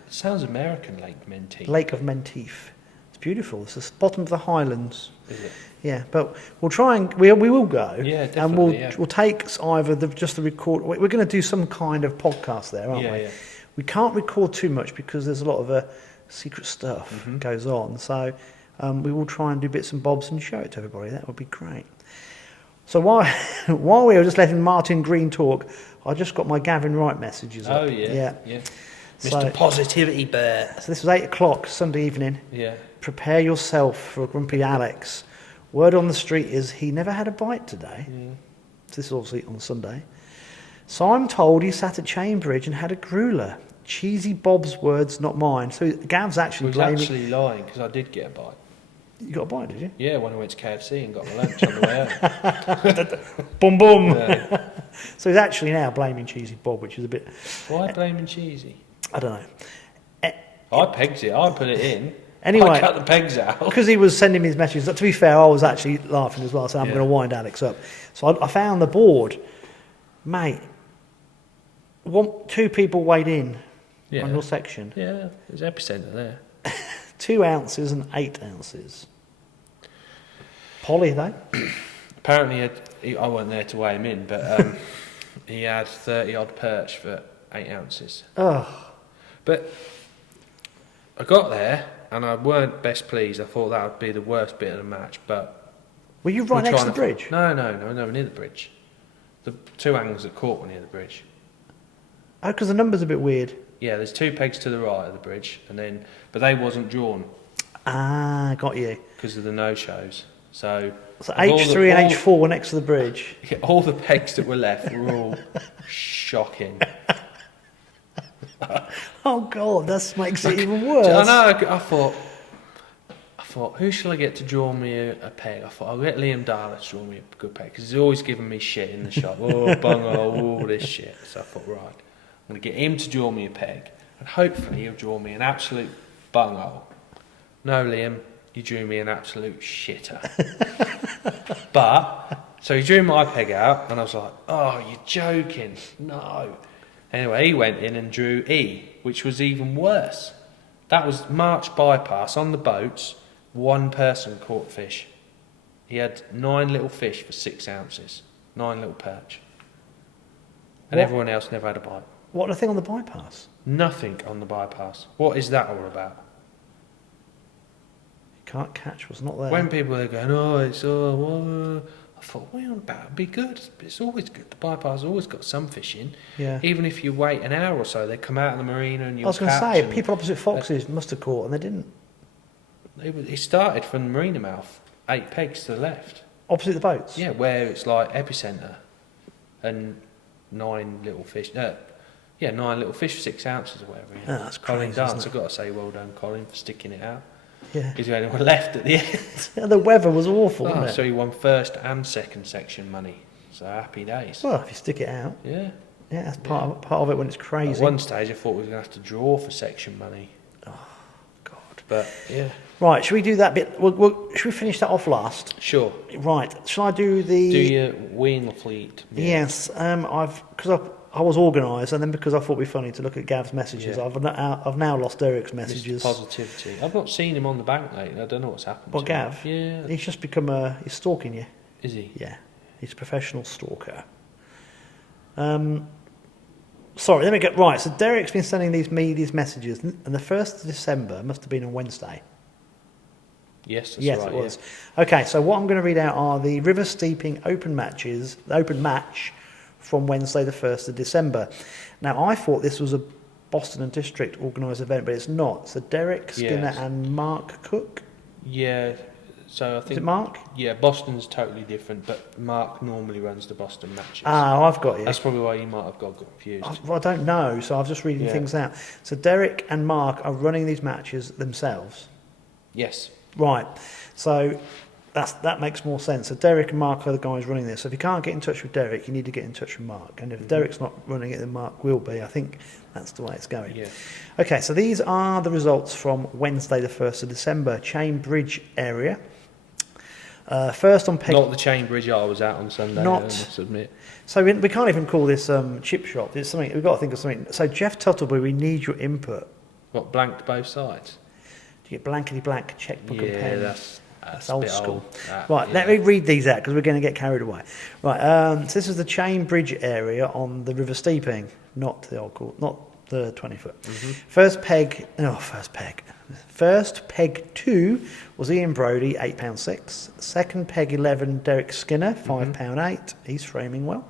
sounds American. Lake Menteith. Lake of Menteith. It's beautiful. It's the bottom of the Highlands. Is it? Yeah, but we'll try and we will go. Yeah, definitely. And we'll take either just the record. We're going to do some kind of podcast there, aren't we? Yeah. We can't record too much because there's a lot of secret stuff goes on. So we will try and do bits and bobs and show it to everybody. That would be great. So while we were just letting Martin Greene talk, I just got my Gavin Wright messages up. Oh, yeah. Yeah. Mr. Positivity Bear. So this was 8 o'clock Sunday evening. Yeah. Prepare yourself for a grumpy Alex. Word on the street is he never had a bite today. So this is obviously on Sunday. So I'm told he sat at Chambridge and had a grueler. Cheesy Bob's words, not mine. So Gav's actually was blaming... actually lying because I did get a bite. You got a bite, did you? Yeah, when I went to KFC and got my lunch on the way out. Boom, boom. Yeah. So he's actually now blaming Cheesy Bob, which is a bit... Why blaming Cheesy? I don't know. I pegged it. I put it in. Anyway, I cut the pegs out. Because he was sending me his messages. To be fair, I was actually laughing as well, so I'm going to wind Alex up. So I found the board. Mate, 2 people weighed in on your section. Yeah, there's epicentre there. 2 ounces and 8 ounces. Polly, though? Apparently, I wasn't there to weigh him in, but he had 30-odd perch for 8 ounces. Oh. But I got there, and I weren't best pleased. I thought that would be the worst bit of the match, but... Were you right next to the bridge? No, near the bridge. The 2 angles that caught were near the bridge. Oh, because the number's a bit weird. Yeah, there's 2 pegs to the right of the bridge, but they wasn't drawn. Ah, got you. Because of the no-shows. So H3 and H4 were next to the bridge. All the pegs that were left were all shocking. Oh God, that makes it even worse. I know. I thought, who shall I get to draw me a peg? I thought I'll get Liam Darla to draw me a good peg because he's always giving me shit in the shop. Oh, bungo, all this shit. So I thought, right, I'm going to get him to draw me a peg, and hopefully he'll draw me an absolute bungo. No, Liam, you drew me an absolute shitter. But so he drew my peg out, and I was like, oh, you're joking? No. Anyway, he went in and drew E, which was even worse. That was March bypass on the boats. 1 person caught fish. He had 9 little fish for 6 ounces. 9 little perch. And everyone else never had a bite. What, the thing on the bypass? Nothing on the bypass. What is that all about? You can't catch what's not there. When people are going, I thought, what are you on about? It'd be good. It's always good. The bypass has always got some fish in. Yeah. Even if you wait an hour or so, they come out of the marina and you'll I was going to say, people opposite Foxes must have caught and they didn't. It started from the marina mouth, 8 pegs to the left. Opposite the boats? Yeah, where it's like epicentre and 9 little fish. 9 little fish for 6 ounces or whatever. Oh, that's Colin crazy, Dance, isn't I've got to say well done, Colin, for sticking it out. Yeah. He's the only one left at the end. Yeah, the weather was awful, wasn't it? So he won first and second section money. So happy days. Well, if you stick it out. Yeah. Yeah, that's part of it when it's crazy. At one stage I thought we were going to have to draw for section money. Oh, God. But, yeah. Right, should we do that bit? Should we finish that off last? Sure. Right, shall I do the... Do your Wheel Fleet. Yes, because I was organised, and then because I thought it'd be funny to look at Gav's messages, Yeah. I've now lost Eric's messages. Mr. Positivity. I've not seen him on the bank lately. I don't know what's happened. What, to him. Gav? Yeah. He's just become he's stalking you. Is he? Yeah, he's a professional stalker. Sorry, let me get right. So Derek's been sending these messages, and the 1st of December must have been on Wednesday. Yes, that's Yes, right. it was. Yeah. Okay, so what I'm going to read out are the river steeping open match from Wednesday the 1st of December. Now, I thought this was a Boston and District organised event, but it's not. So Derek Skinner and Mark Cook. Yeah, so I think... Is it Mark? Yeah, Boston's totally different, but Mark normally runs the Boston matches. Ah, I've got you. That's probably why you might have got confused. I don't know, so I'm just reading things out. So Derek and Mark are running these matches themselves. Yes. Right, so that makes more sense. So Derek and Mark are the guys running this. So if you can't get in touch with Derek, you need to get in touch with Mark. And if Derek's not running it, then Mark will be. I think that's the way it's going. Yeah. Okay, so these are the results from Wednesday the 1st of December. Chain Bridge area. First on peg... Not the Chain Bridge I was at on Sunday, I must admit. So we can't even call this chip shop. It's something we've got to think of something. So Jeff Tuttleby, we need your input. What, blanked both sides? Do you get blankety blank, checkbook and pen? Yeah, that's old a bit school. old. Right, let me read these out because we're going to get carried away. Right, so this is the Chain Bridge area on the River Steeping, not the 20-foot. Mm-hmm. First peg 2 was Ian Brodie, £8.6. Second peg 11, Derek Skinner, £5.8. He's framing well.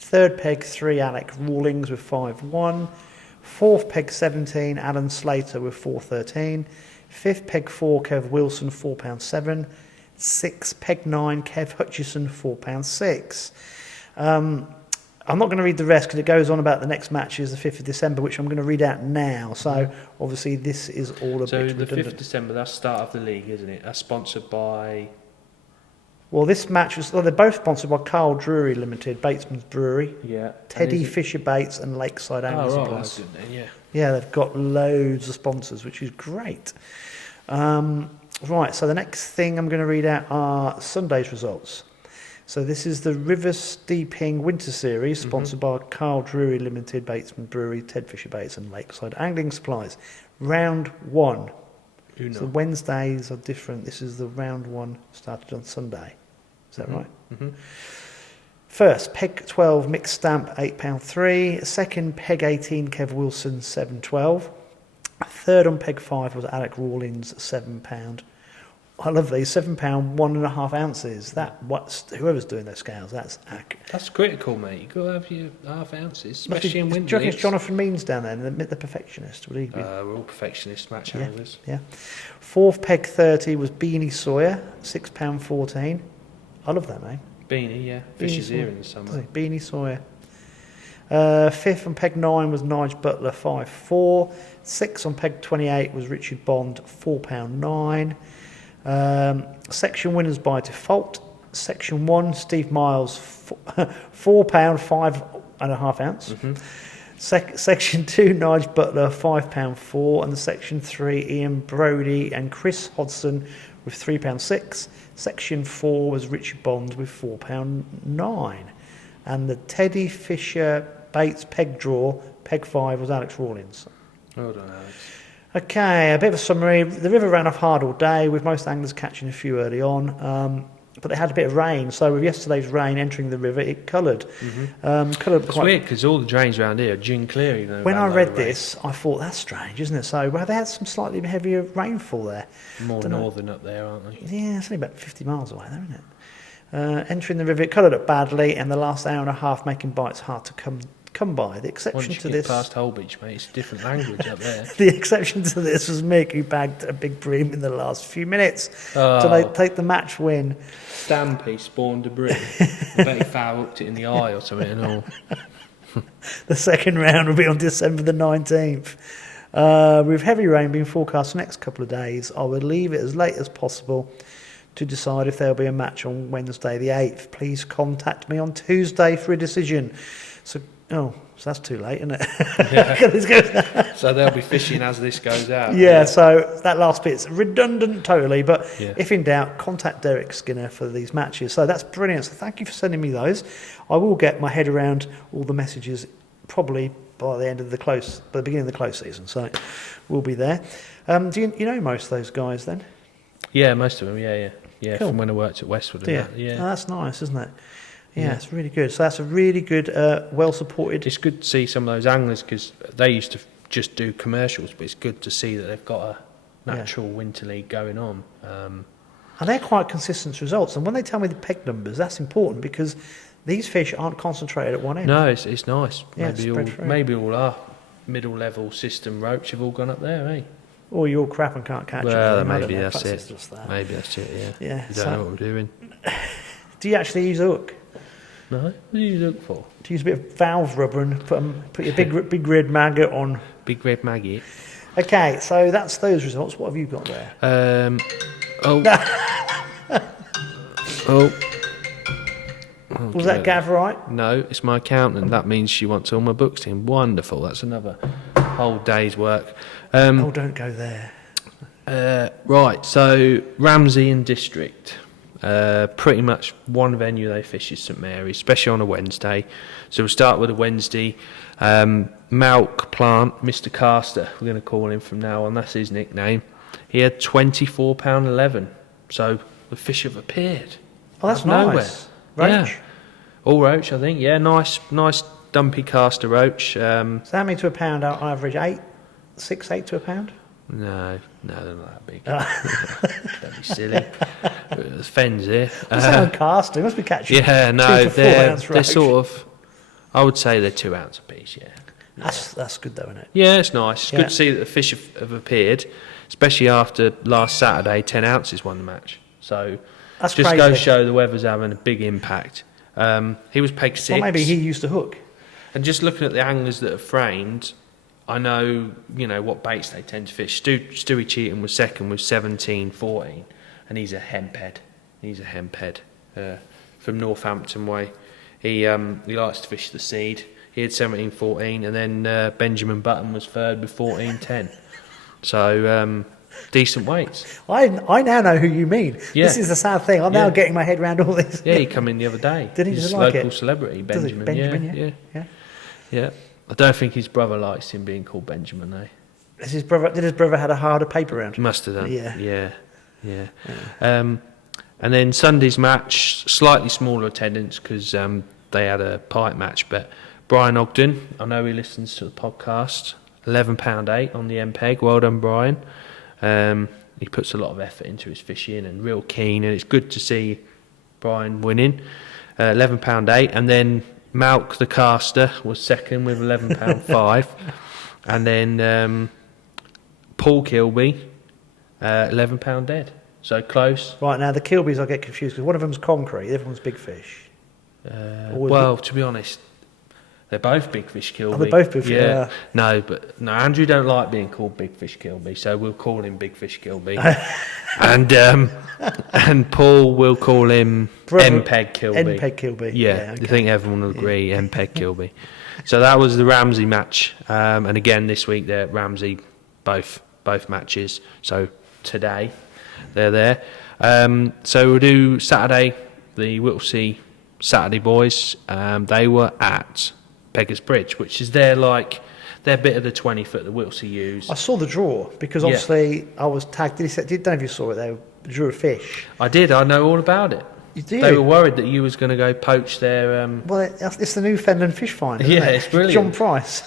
Third peg 3, Alec Rawlings with 5.1. Fourth peg 17, Alan Slater with £4.13. Fifth peg 4, Kev Wilson, £4.7. Sixth peg 9, Kev Hutchison, £4.6. I'm not going to read the rest because it goes on about the next match is the 5th of December, which I'm going to read out now. So obviously this is all a bit redundant. So the 5th of December, that's the start of the league, isn't it? That's sponsored by... Well, this match was... Well, they're both sponsored by Carl Drury Limited, Batesman's Brewery, Teddy Fisher Bates and Lakeside Angling Supplies. That's good then, yeah. Yeah, they've got loads of sponsors, which is great. Right, so the next thing I'm going to read out are Sunday's results. So this is the River Steeping Winter Series, sponsored by Carl Drury Limited, Batesman Brewery, Ted Fisher Bates and Lakeside Angling Supplies. Round 1. So the Wednesdays are different. This is the round 1 started on Sunday. Is that right? First, peg 12, mixed stamp, £8.3. Second, peg 18, Kev Wilson, £7.12. Third on peg 5 was Alec Rawlins, £7. I love these, £7, 1.5 ounces. Whoever's doing those scales, that's accurate. That's critical, mate. You've got to have your half ounces, especially in winter. Do you reckon it's Jonathan Means down there, the perfectionist? Would he be? We're all perfectionist match anglers. Yeah. Fourth peg 30 was Beanie Sawyer, £6.14. I love that name. Beanie, yeah. Fishes here in the summer. Beanie Sawyer. Fifth on peg 9 was Nigel Butler, 5.4. Sixth on peg 28 was Richard Bond, £4.9. Section winners by default. Section 1, Steve Miles, £4, 5.5 ounce. Section 2, Nigel Butler, £5.4. And the Section 3, Ian Brodie and Chris Hodson with £3.6. Section 4 was Richard Bond with £4.9. And the Teddy Fisher Bates peg draw, peg 5, was Alex Rawlins. Well done, Alex. Okay, a bit of a summary. The river ran off hard all day, with most anglers catching a few early on. But they had a bit of rain, so with yesterday's rain entering the river, it coloured. It's weird because all the drains around here are gin clear. You know, when I read this, I thought, that's strange, isn't it? So they had some slightly heavier rainfall there. More northern up there, aren't they? Yeah, it's only about 50 miles away there, isn't it? Entering the river, it coloured up badly, and the last hour and a half making bites hard to come by. The exception Once you to get this, past Holbeach, mate, it's a different language up there. The exception to this was Mick, who bagged a big bream in the last few minutes to take the match win. Stampy spawned a bream. I bet he foul hooked it in the eye or something and all. The second round will be on December the 19th. With heavy rain being forecast for the next couple of days, I would leave it as late as possible to decide if there will be a match on Wednesday the 8th. Please contact me on Tuesday for a decision. So that's too late, isn't it? Yeah. So they'll be fishing as this goes out. Yeah, so that last bit's redundant totally, but if in doubt, contact Derek Skinner for these matches. So that's brilliant. So thank you for sending me those. I will get my head around all the messages probably by the beginning of the close season. So we'll be there. Do you know most of those guys then? Yeah, most of them. Yeah. Cool. From when I worked at Westwood. And that. Yeah. Oh, that's nice, isn't it? Yeah, it's really good. So that's a really good, well-supported... It's good to see some of those anglers because they used to just do commercials, but it's good to see that they've got a natural winter league going on. And they're quite consistent results. And when they tell me the peg numbers, that's important because these fish aren't concentrated at one end. No, it's nice. Yeah, Maybe all our middle-level system roach have all gone up there, eh? Or you're all crap and can't catch it. Well, maybe that's it. That. Maybe that's it, yeah. You don't know what we're doing. Do you actually use a hook? No? What do you look for? To use a bit of valve rubber and put your big red maggot on. Big red maggot. Okay, so that's those results. What have you got there? Was that Gav right? No, it's my accountant. That means she wants all my books in. Wonderful. That's another whole day's work. Don't go there. Right, so Ramsey and District. Pretty much one venue they fish is St Mary's, especially on a Wednesday. So we'll start with a Wednesday. Malk Plant, Mr Caster, we're going to call him from now on, that's his nickname. He had £24.11. So the fish have appeared. Oh, that's nice. Roach? Yeah. All roach, I think. Yeah, nice dumpy caster roach. So how many to a pound on average? 6, 8 to a pound? No, they're not that big. Don't be silly. There's fens here. What's that on casting? Must be catching. Yeah, no, 2 to 4 ounce they're roach. sort of. I would say they're 2 ounce a piece. Yeah. That's good though, isn't it? Yeah, it's nice. It's Yeah. good to see that the fish have appeared, especially after last Saturday. 10 ounces won the match. So That's just crazy. goes to show the weather's having a big impact. He was pegged 6. Well, maybe he used a hook. And just looking at the anglers that have framed, I know, what baits they tend to fish. Stewie Cheatham was second with 17-14, and he's a hemphead. From Northampton way. He likes to fish the seed. He had 17-14, and then Benjamin Button was third with 14-10. So decent weights. I now know who you mean. Yeah. This is the sad thing. I'm now getting my head around all this. Yeah, he come in the other day. Did he? He's Does he a like local it? celebrity, Does he? Benjamin. Benjamin, Yeah. yeah. I don't think his brother likes him being called Benjamin, though. Did his brother had a harder paper round? He must have done. Yeah. Yeah. And then Sunday's match, slightly smaller attendance because they had a pike match. But Brian Ogden, I know he listens to the podcast, £11.8 on the MPEG. Well done, Brian. He puts a lot of effort into his fishing and real keen, and it's good to see Brian winning. £11.8, and then Malk the caster was second with £11.5, and then Paul Kilby, £11 dead. So close. Right, now the Kilbys I get confused because one of them's concrete, the other one's big fish. Well, to be honest, they're both Big Fish Kilby. Oh, they're both Big Fish, yeah. No, Andrew don't like being called Big Fish Kilby, so we'll call him Big Fish Kilby. and Paul will call him MPEG Kilby. MPEG Kilby. Yeah, okay. I think everyone will agree, MPEG Kilby. So that was the Ramsey match. And again, this week, they're at Ramsey, both matches. So today, they're there. So we'll do Saturday, the Whittlesea Saturday boys. They were at Beggars Bridge, which is their bit of the 20-foot that Whittlesea use. I saw the draw because obviously I was tagged. Don't know if you saw it. They drew a fish. I did. I know all about it. You did? They were worried that you was going to go poach their... Well, it's the new Fenland fish finder. Yeah, isn't it? it's brilliant. John Price.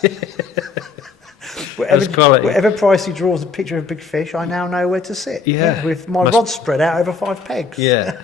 That's quality. Whatever price he draws a picture of a big fish, I now know where to sit. Yeah. With my rod spread out over 5 pegs. Yeah.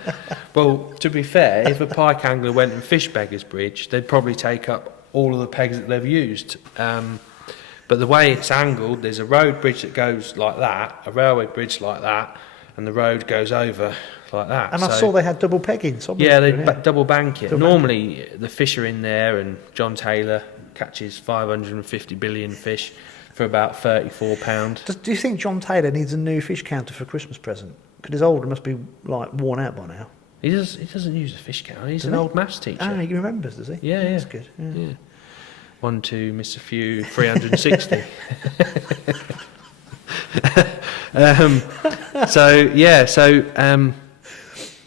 Well, to be fair, if a pike angler went and fished Beggars Bridge, they'd probably take up all of the pegs that they've used. But the way it's angled, there's a road bridge that goes like that, a railway bridge like that, and the road goes over like that. And I saw they had double pegging. So yeah, they double bank it. Normally, the fish are in there, and John Taylor catches 550 billion fish for about £34. Do you think John Taylor needs a new fish counter for a Christmas present? Because his old one must be worn out by now. He doesn't use a fish counter. He's an old maths teacher. Ah, he remembers, does he? Yeah. That's good. Yeah. 1, 2, miss a few, 360. So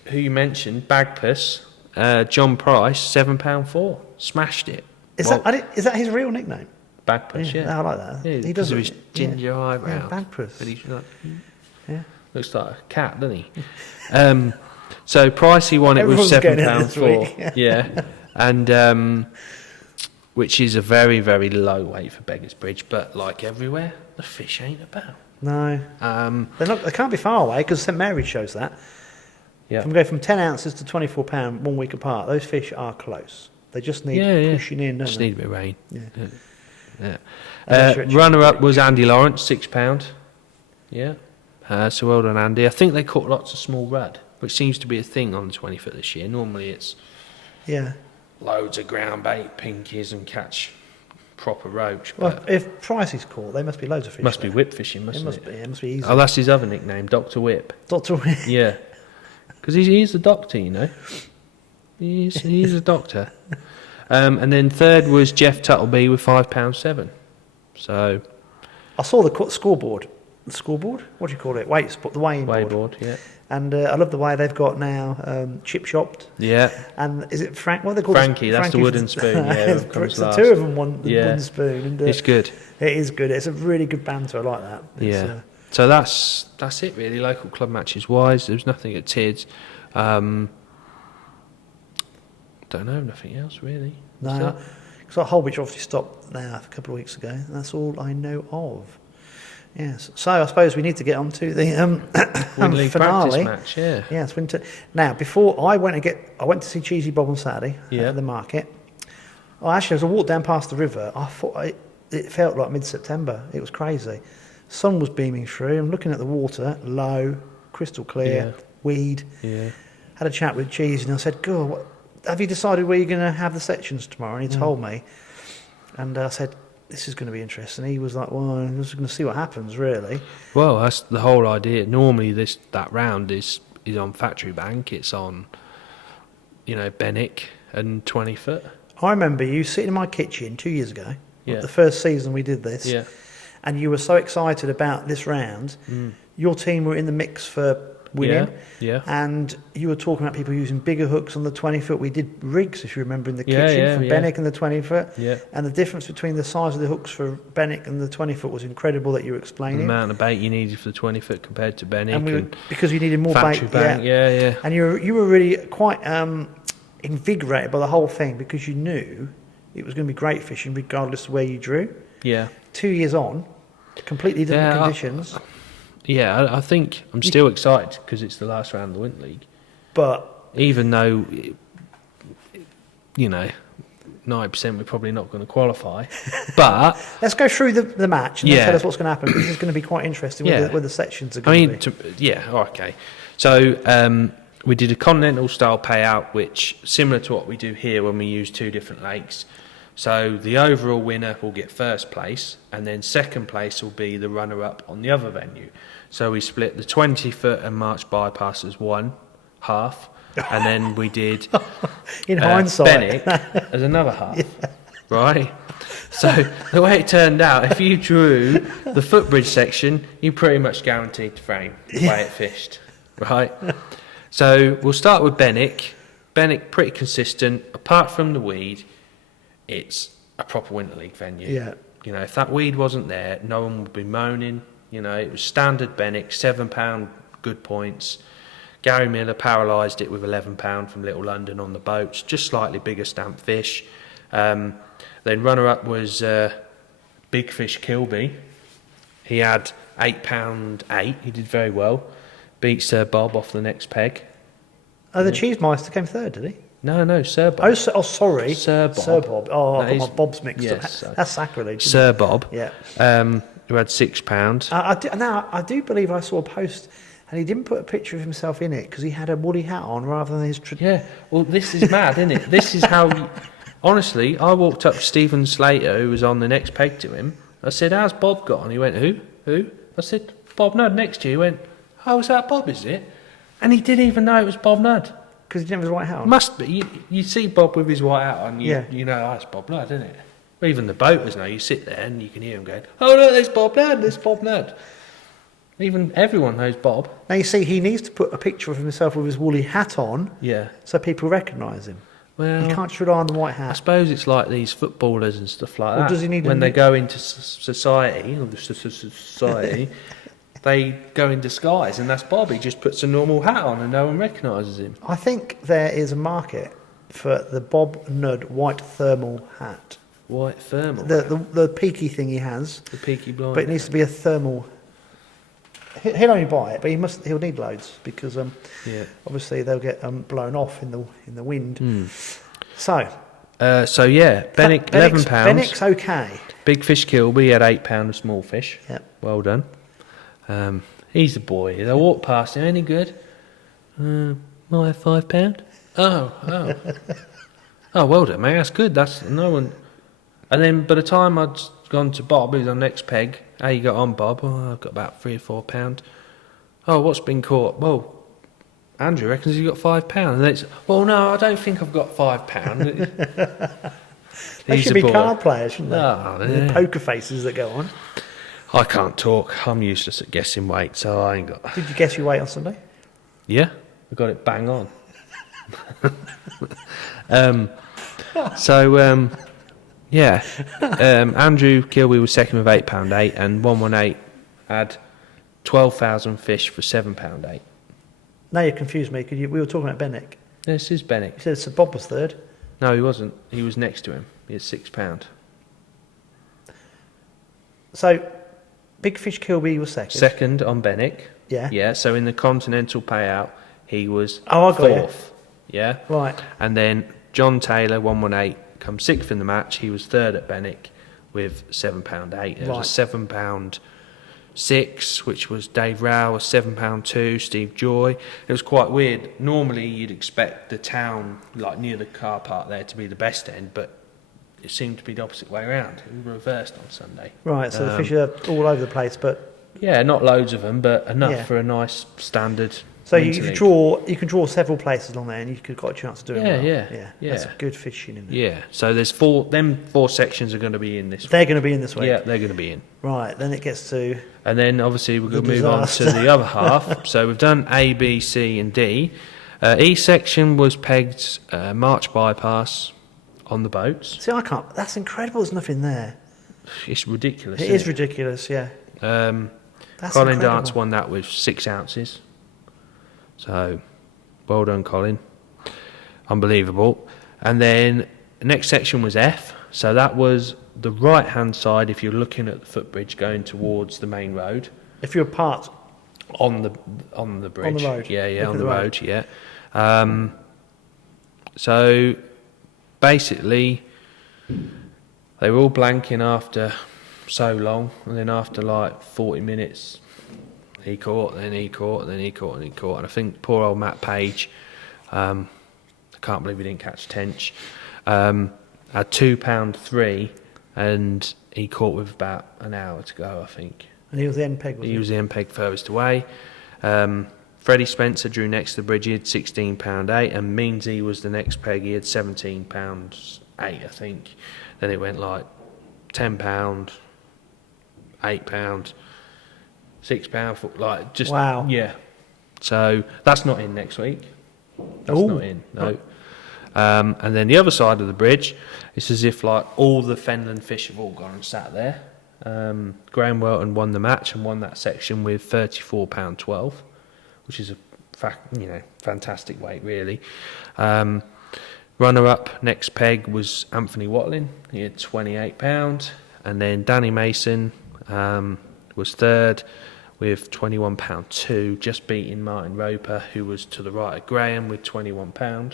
who you mentioned, Bagpuss, John Price, £7.4, smashed it. Is that his real nickname? Bagpuss, yeah. I like that. Yeah, he does with his ginger eyebrows. Yeah, Bagpuss. But he's like, Yeah. looks like a cat, doesn't he? So Pricey won it with Everyone's getting it this £7.4. week. Yeah, and which is a very, very low weight for Beggars Bridge, but like everywhere, the fish ain't about. No. They can't be far away because St Mary's shows that. Yeah. From going from 10 ounces to 24 £1 1 week apart, those fish are close. They just need pushing in. Just need a bit of rain. Yeah. Runner-up was Andy Lawrence, £6. Yeah. So well done, Andy. I think they caught lots of small rudd, which seems to be a thing on the 20-foot this year. Normally it's loads of ground bait, pinkies, and catch proper roach. Well, if Price is caught, there must be loads of fish. Must there. be whip fishing, mustn't it? It must be easy. Oh, that's his other nickname, Dr. Whip. Dr. Yeah. Because he's a doctor, you know. He's a doctor. And then third was Jeff Tuttleby with £5.7. So I saw the scoreboard. The scoreboard? What do you call it? The weighing board. Weighboard, yeah. And I love the way they've got now chip shopped. Yeah. And is it Frank? What are they called? Frankie, that's the wooden spoon. Yeah, the two of them won the wooden spoon. And, it's good. It is good. It's a really good banter. I like that. Yeah. So that's it really. Local club matches wise, there's nothing at Tids. Don't know, nothing else really. No, because Holwich obviously stopped now a couple of weeks ago. That's all I know of. Yes. So I suppose we need to get on to the Winley finale. practice match. Yeah. Yes. Now, before I went to see Cheesy Bob on Saturday at the market. Oh, actually, as I walked down past the river, I thought it felt like mid-September. It was crazy. Sun was beaming through. I'm looking at the water, low, crystal clear, weed. Yeah. Had a chat with Cheese, and I said, "Good. Have you decided where you're going to have the sections tomorrow?" And he told me, and I said, "This is going to be interesting." He was like, "Well, I'm just going to see what happens, really." Well, that's the whole idea. Normally, that round is on Factory Bank. It's on, Benwick and 20 foot. I remember you sitting in my kitchen 2 years ago, Yeah. the first season we did this, Yeah. and you were so excited about this round. Your team were in the mix for winning, Yeah. and you were talking about people using bigger hooks on the 20 foot. We did rigs, if you remember, in the kitchen for Benwick and the 20 foot. Yeah. And the difference between the size of the hooks for Benwick and the 20 foot was incredible that you were The explaining. amount of bait you needed for the 20 foot compared to Benwick and because you needed more Factory bait. Bank. Yeah. And you were really quite invigorated by the whole thing because you knew it was going to be great fishing regardless of where you drew. Yeah. 2 years on, completely different conditions. I think I'm still excited because it's the last round of the Winter League. But Even though, 90% we're probably not going to qualify. But, let's go through the match and then Yeah. tell us what's going to happen. This is going to be quite interesting where the sections are going to be. okay. So, we did a continental style payout, which similar to what we do here when we use two different lakes. So the overall winner will get first place, and then second place will be the runner-up on the other venue. So we split the 20 foot and March bypass as one half, and then we did In hindsight, Benwick as another half, right? So the way it turned out, if you drew the footbridge section, you pretty much guaranteed to frame the way it fished, right? So we'll start with Benwick. Benwick pretty consistent, apart from the weed. It's a proper Winter League venue. Yeah. If that weed wasn't there, no one would be moaning. It was standard Benwick, £7 good points. Gary Miller paralysed it with £11 from Little London on the boats, just slightly bigger stamp fish. Then runner-up was Big Fish Kilby. He had £8.8. He did very well. Beat Sir Bob off the next peg. Oh, the Cheesemeister came third, did he? No, Sir Bob. Sorry. Sir Bob. Sir Bob. Oh, I've That got my Bob's mixed yes, up. That's sacrilege. isn't Sir Bob. it? Yeah. Who had £6. I do believe I saw a post, and he didn't put a picture of himself in it because he had a woolly hat on rather than his. Yeah, well, this is mad, isn't it? This is how. Honestly, I walked up to Stephen Slater, who was on the next peg to him. I said, "How's Bob got on?" He went, "Who?" I said, "Bob Nudd next to you." He went, "Oh, is that Bob? Is it?" And he didn't even know it was Bob Nudd. Because he didn't have his white hat on. Must be. You see Bob with his white hat on, you know, oh, that's Bob Nudd, isn't it? Well, even the boaters know. You sit there and you can hear them going, "Oh, look, there's Bob Nudd, there's Bob Nudd." Even everyone knows Bob. Now you see, he needs to put a picture of himself with his woolly hat on, Yeah. so people recognise him. Well, You can't just rely on the white I hat. suppose it's like these footballers and stuff like Or that. does he need a when they mix? go into society, or the society, they go in disguise, and that's Bob. He just puts a normal hat on, and no one recognises him. I think there is a market for the Bob Nudd white thermal hat. White thermal, The peaky thing he has, the Peaky Blinders. but it needs to be a thermal. He'll only buy it, but he'll need loads because Yeah. obviously they'll get blown off in the wind. So Benwick £11. Benwick's okay. Big Fish Kilby had £8 of small fish. Yep. Well done. He's a boy. They walk past him. Any good? Might have £5. Oh. Oh, well done, mate. That's good. That's no one. And then by the time I'd gone to Bob, who's on next peg, how you got on, Bob? Oh, I've got about £3 or £4. Oh, what's been caught? Well, Andrew reckons he's got £5. And then it's, well, no, I don't think I've got £5. They He's should a be boy. card players, shouldn't they? Oh, The yeah. poker faces that go on. I can't talk. I'm useless at guessing weight, so I ain't got. Did you guess your weight on Sunday? Yeah, I got it bang on. Andrew Kilby was second with £8.8, and 118 had 12,000 fish for £7.8. Now you confused me because we were talking about Benwick. This is Benwick. You said Sir Bob was third. No, he wasn't. He was next to him. He had £6. So Big Fish Kilby was second. Second on Benwick. Yeah. Yeah. So in the continental payout, he was Oh, I got you. fourth. Yeah. Right. And then John Taylor, 118, come sixth in the match. He was third at Benwick with £7.8. There Right. was a £7.6, which was Dave Rowe, a £7.2, Steve Joy. It was quite weird. Normally you'd expect the town, like near the car park there, to be the best end, but it seemed to be the opposite way around. It was reversed on Sunday. Right, so the fish are all over the place, but Yeah, not loads of them, but enough Yeah. for a nice standard. so winter you league. can draw several places along there, and you could got a chance to do it. Yeah, well. yeah. That's good fishing in there. Yeah, so there's four sections are going to be in this. They're going to be in this week. Yeah, they're going to be in. Right, then it gets to And then obviously we're going to The move on to disaster. the other half. So we've done A, B, C, and D. E section was pegged March bypass on the boats. see. I can't. That's incredible. There's nothing there. It's ridiculous. It isn't is ridiculous. Yeah. That's Colin incredible. Dance won that with 6 ounces. So, well done, Colin. Unbelievable. And then the next section was F. So that was the right-hand side if you're looking at the footbridge going towards the main road. If you're part, On the bridge. road. Yeah, Look on at the the road. road, yeah. So basically they were all blanking after so long, and then after like 40 minutes he caught, then he caught, then he caught, and he caught. And I think poor old Matt Page, I can't believe he didn't catch tench, had £2.3, and he caught with about an hour to go, I think. and he was the end peg. Was He was the MPEG furthest away. Freddie Spencer drew next to the bridge. He had £16.8, and Meansy was the next peg. He had £17.8, I think. Then it went like £10, £8, £6, like just Wow. yeah. So that's not in next week. That's Ooh. not in. No. And then the other side of the bridge, it's as if like all the Fenland fish have all gone and sat there. Graham Welton won the match and won that section with £34.12, which is a fantastic weight really. Runner up next peg was Anthony Watling. He had £28, and then Danny Mason was third with £21.2, just beating Martin Roper, who was to the right of Graham with £21.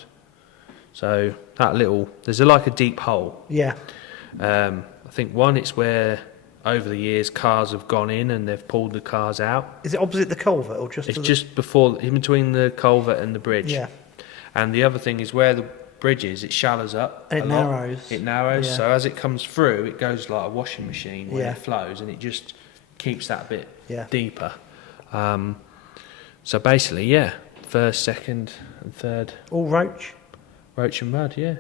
So there's like a deep hole. Yeah. I think it's where over the years cars have gone in and they've pulled the cars out. Is it opposite the culvert or just? It's to the... just in between the culvert and the bridge. Yeah. And the other thing is where the bridge is, it shallows up. And it a lot. narrows. It narrows. Yeah. So as it comes through, it goes like a washing machine when Yeah. it flows, and it just keeps that bit Yeah. deeper. So basically, yeah, first, second, and third. All roach. Roach and mud, yeah.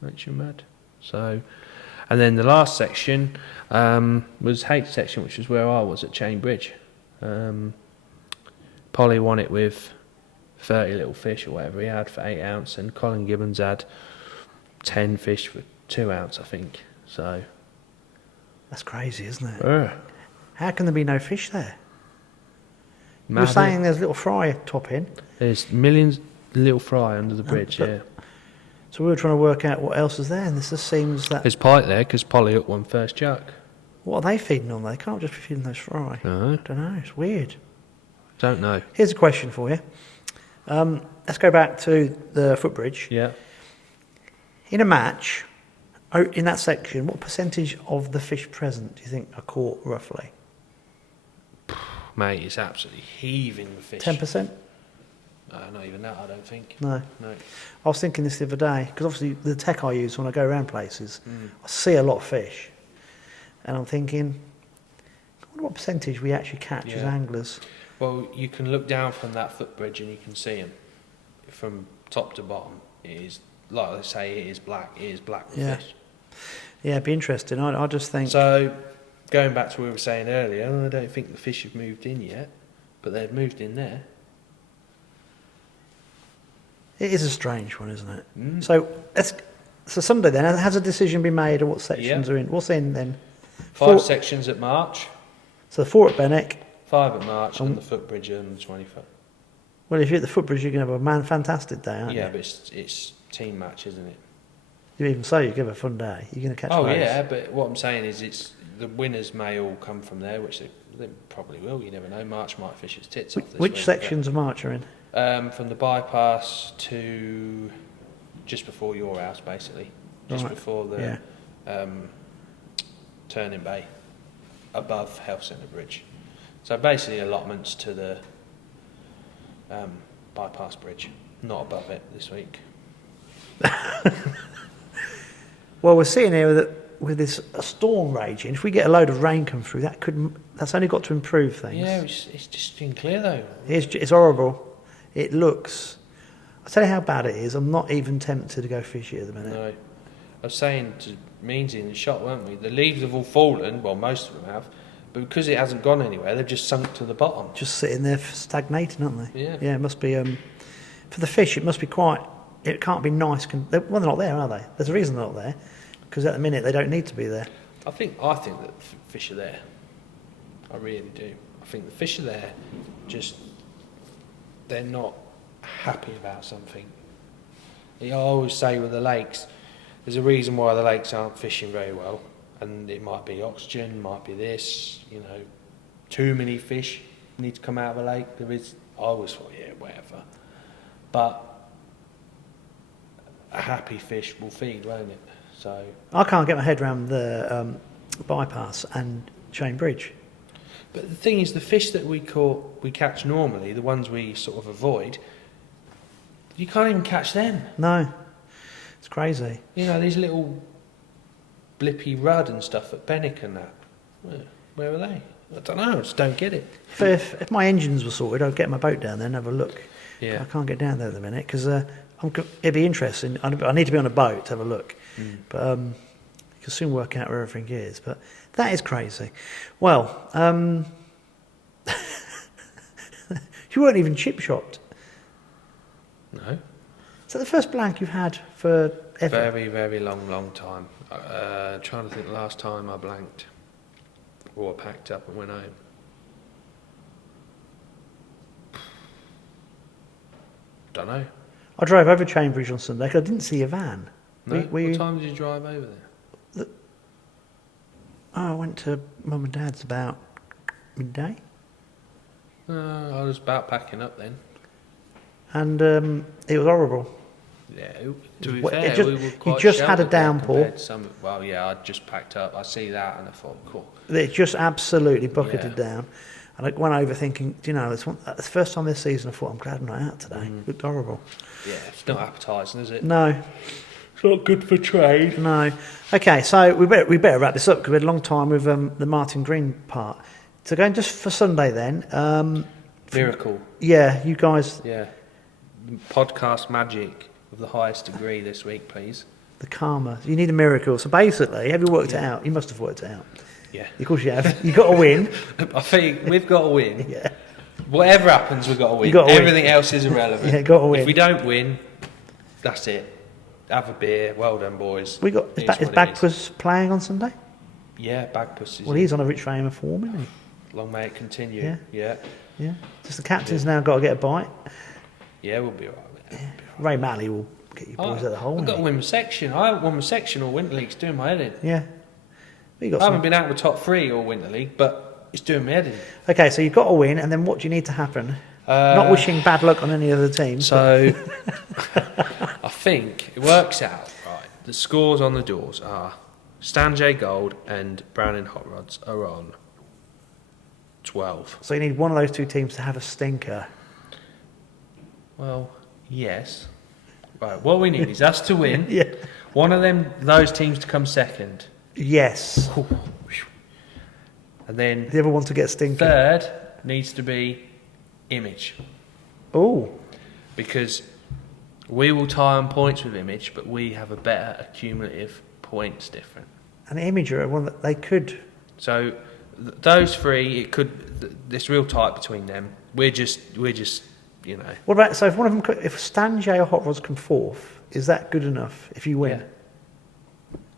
Roach and mud. So, and then the last section was H section, which was where I was at Chain Bridge. Polly won it with 30 little fish or whatever he had for 8 ounce, and Colin Gibbons had 10 fish for 2 ounce, I think. So, That's crazy, isn't it? How can there be no fish there? mad, You're saying there's little fry top in. there's millions little fry under the bridge, but- yeah. So we were trying to work out what else is there, and this just seems that. There's pike there because Polly hooked one first chuck. What are they feeding on? They can't just be feeding those fry. No, I don't know. It's weird. don't know. Here's a question for you. Let's go back to the footbridge. Yeah. In a match, in that section, what percentage of the fish present do you think are caught roughly? Mate, it's absolutely heaving with fish. 10%? Not even that, I don't think. No. No. I was thinking this the other day, because obviously the tech I use when I go around places, I see a lot of fish. And I'm thinking, I wonder what percentage we actually catch as Yeah. anglers. Well, you can look down from that footbridge and you can see them from top to bottom. It is, like they say, it is black with Yeah. fish. Yeah, it'd be interesting. I just think... So, going back to what we were saying earlier, I don't think the fish have moved in yet, but they've moved in there. It is a strange one, isn't it? Mm. So Sunday then, has a decision been made of what sections Yeah. are in? What's in then? 5 4 sections at March, So the 4 at Benwick. 5 at March, and the footbridge on the 25th. Well, if you're at the footbridge, you're going to have a fantastic day, aren't Yeah, you? but it's team match, isn't it? You even so, you're going to have a fun day. You're going to catch loads. Yeah, but what I'm saying is it's the winners may all come from there, which they probably will. You never know. March might fish its tits off this Which week, sections of March are in? From the bypass to just before your house, basically. Just Right, before the yeah. turning bay above Health Centre Bridge. So basically allotments to the bypass bridge, not above it this week. Well, we're sitting here with this storm raging. If we get a load of rain come through, that's only got to improve things. Yeah, it's just been clear though. It's horrible. It looks. I'll tell you how bad it is. I'm not even tempted to go fishing at the minute. No. I was saying to Meansy in the shop, weren't we? The leaves have all fallen, well, most of them have, but because it hasn't gone anywhere, they've just sunk to the bottom. Just sitting there stagnating, aren't they? Yeah. Yeah, it must be. For the fish, it must be quite. It can't be nice. Well, they're not there, are they? There's a reason they're not there, because at the minute they don't need to be there. I think that fish are there. I really do. I think the fish are there, just they're not happy about something. I always say with the lakes, there's a reason why the lakes aren't fishing very well, and it might be oxygen, might be this, too many fish need to come out of a lake. There is. I always thought, yeah, whatever. But a happy fish will feed, won't it? So I can't get my head around the bypass and Chain Bridge. But the thing is, the fish that we catch normally, the ones we sort of avoid, you can't even catch them. No, it's crazy. These little blippy rudd and stuff at Benwick and that. Where are they? I don't know. I just don't get it. If my engines were sorted, I'd get my boat down there and have a look. Yeah. I can't get down there at the minute because it'd be interesting. I need to be on a boat to have a look. But you can soon work out where everything is. But that is crazy. Well, you weren't even chip shopped. No. Is that the first blank you've had for ever? Very, very long time. Trying to think the last time I blanked or packed up and went home. Don't know. I drove over Cambridge on Sunday because I didn't see a van. No? What time did you drive over there? I went to Mum and Dad's about midday. I was about packing up then. And it was horrible. Yeah, to be Well, fair, we were quite just had a sheltered there downpour. compared to some. Well, yeah, I just packed up. I see that and I thought, cool. It just absolutely bucketed Yeah. down. And I went over thinking, it's the first time this season I thought, I'm glad I'm not out today. It looked horrible. Yeah, it's not appetising, is it? No, It's not good for trade. no. Okay, so we better wrap this up because we had a long time with the Martin Green part. So going just for Sunday then. Miracle. Yeah, you guys, Yeah. The podcast magic of the highest degree this week, please. the karma. You need a miracle. So basically, have you worked it out? You must have worked it out. Yeah. Of course you have. You've got to win. I think we've got to win. Yeah. Whatever happens, we've got to win. You got to win. Everything else is irrelevant. Yeah, got to win. If we don't win, that's it. Have a beer. Well done, boys. We got is It what it is. Bagpuss playing on Sunday? Yeah, Bagpuss is. Well, he's on a rich frame of form, isn't he? Long may it continue. Yeah. Yeah. Yeah. Just the captain's now got to get a bite. Yeah, we'll be all right with that. Ray Malley will get you boys at the hole. I've won't got to he? win my section. I haven't won my section all Winter League. It's doing my head in. Yeah. But you got I haven't some. been out of the top 3 all Winter League, but it's doing my head in. Okay, so you've got to win, and then what do you need to happen? Not wishing bad luck on any other teams. So, I think it works out, right. The scores on the doors are Stan J Gold and Browning Hot Rods are on 12. So you need one of those two teams to have a stinker. Well, yes. Right, what we need is us to win. Yeah. One of those teams to come second. Yes. And then The other one to get a stinker. third needs to be Image. Oh. Because we will tie on points with Image, but we have a better accumulative points difference. An Imager are one that they could. So those 3, it's real tight between them. We're just, What about if one of them, if Stan J or Hot Rods come fourth, is that good enough if you win?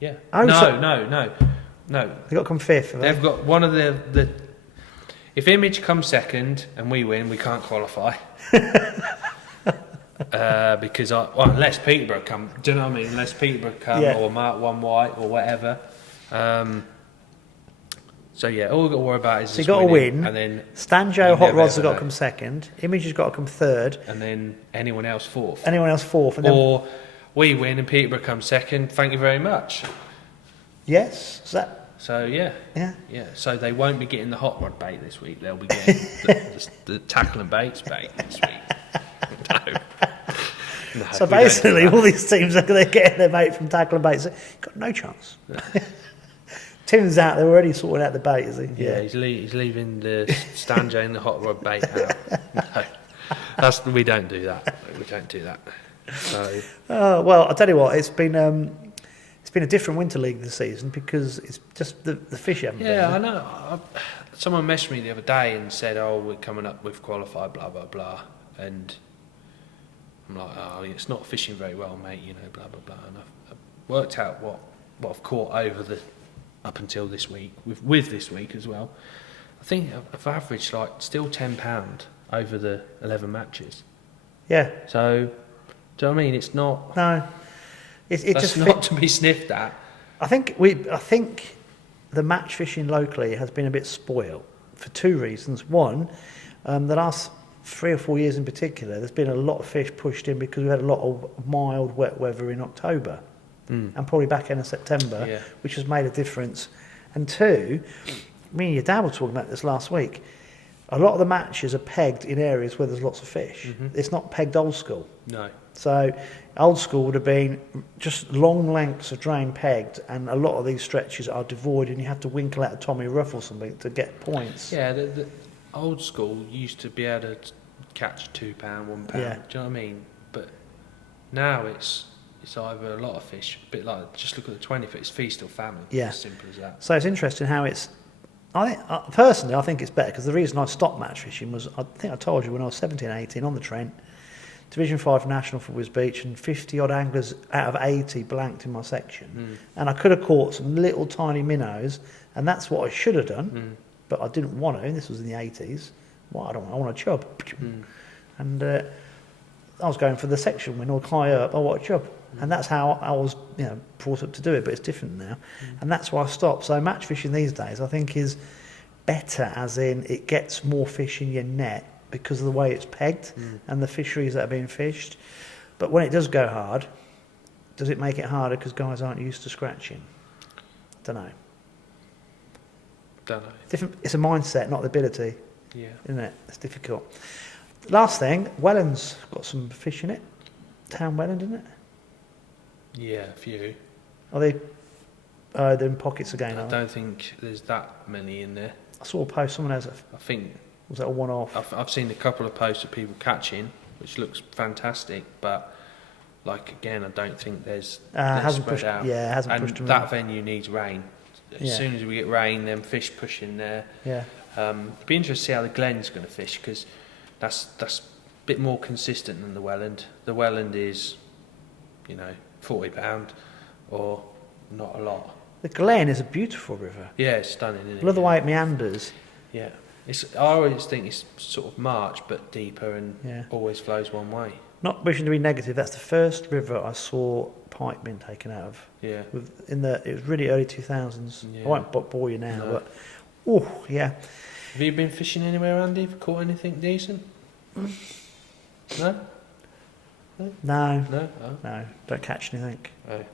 Yeah. Oh, No. They got to come fifth. Have they? They've got one of the. If Image comes second and we win, we can't qualify. Because unless Peterborough come, do you know what I mean? Unless Peterborough come or Mark One White or whatever. So yeah, all we've got to worry about is So just you got to winning, win. and then Stan J or you Hot never Rods have ever got to know. come second. Image has got to come third. and then anyone else fourth. Anyone else fourth. And then, Or we win and Peterborough comes second. Thank you very much. yes. Is that So yeah. Yeah. So they won't be getting the hot rod bait this week. They'll be getting the tackle and baits bait this week. No, So we don't do basically, that. all these teams are they're getting their bait from Tackle Bates. Got no chance. Tim's out. They're already sorting out the bait, is he? Yeah, he's leaving the Stanjay and the hot rod bait out. No, we don't do that. We don't do that. So Well, I'll tell you what. It's been a different winter league this season because it's just the fish haven't been yeah, there. I know. Someone messaged me the other day and said, "Oh, we're coming up with qualified, blah blah blah," and I'm like, "Oh, it's not fishing very well, mate. You know, blah blah blah." And I've worked out what I've caught up until this week with this week as well. I think I've averaged like still £10 over the 11 matches. Yeah. So, do you know what I mean? It's not. No. It That's just not to be sniffed at. I think the match fishing locally has been a bit spoiled for two reasons. One, the last 3 or 4 years in particular, there's been a lot of fish pushed in because we had a lot of mild, wet weather in October and probably back end of September, which has made a difference. And two, me and your dad were talking about this last week. A lot of the matches are pegged in areas where there's lots of fish. It's not pegged old school. No. So old school would have been just long lengths of drain pegged, and a lot of these stretches are devoid, and you have to winkle out a Tommy Ruff or something to get points. Yeah, the old school used to be able to catch £2, £1. Yeah. Do you know what I mean? But now it's either a lot of fish, a bit like just look at the 20 foot. It's feast or famine. Yeah. As simple as that. So it's interesting how it's. Personally, I think it's better because the reason I stopped match fishing was I think I told you when I was 17, 18 on the Trent, Division 5 national for Wiz Beach, and 50 odd anglers out of 80 blanked in my section, and I could have caught some little tiny minnows, and that's what I should have done, but I didn't want to. This was in the 80s. I want a chub, and I was going for the section win or high up. I want a chub. And that's how I was, brought up to do it. But it's different now, and that's why I stopped. So match fishing these days, I think, is better, as in it gets more fish in your net because of the way it's pegged and the fisheries that are being fished. But when it does go hard, does it make it harder because guys aren't used to scratching? Don't know. Different. It's a mindset, not the ability. Yeah. Isn't it? It's difficult. Last thing, Welland's got some fish in it. Town Welland, isn't it? Yeah, a few. Are they? They're in pockets again. I don't think there's that many in there. I saw a post. Someone has. I think. Was that a one-off? I've seen a couple of posts of people catching, which looks fantastic, but again, I don't think there's hasn't spread pushed. out. Yeah, hasn't and pushed them. that venue needs rain. As Yeah. soon as we get rain, then fish push in there. Yeah. It'd be interesting to see how the Glen's going to fish because that's a bit more consistent than the Welland. The Welland is, £40 or not a lot. The Glen is a beautiful river. Yeah, it's stunning, isn't it? I love the way it meanders. Yeah. I always think it's sort of March but deeper and Yeah. always flows one way. Not wishing to be negative, that's the first river I saw pike being taken out of. Yeah. It was really early 2000s. Yeah. I won't bore you now, No. but oh yeah. Have you been fishing anywhere, Andy? Have you caught anything decent? No? No, No? Oh. no, don't catch anything. Oh.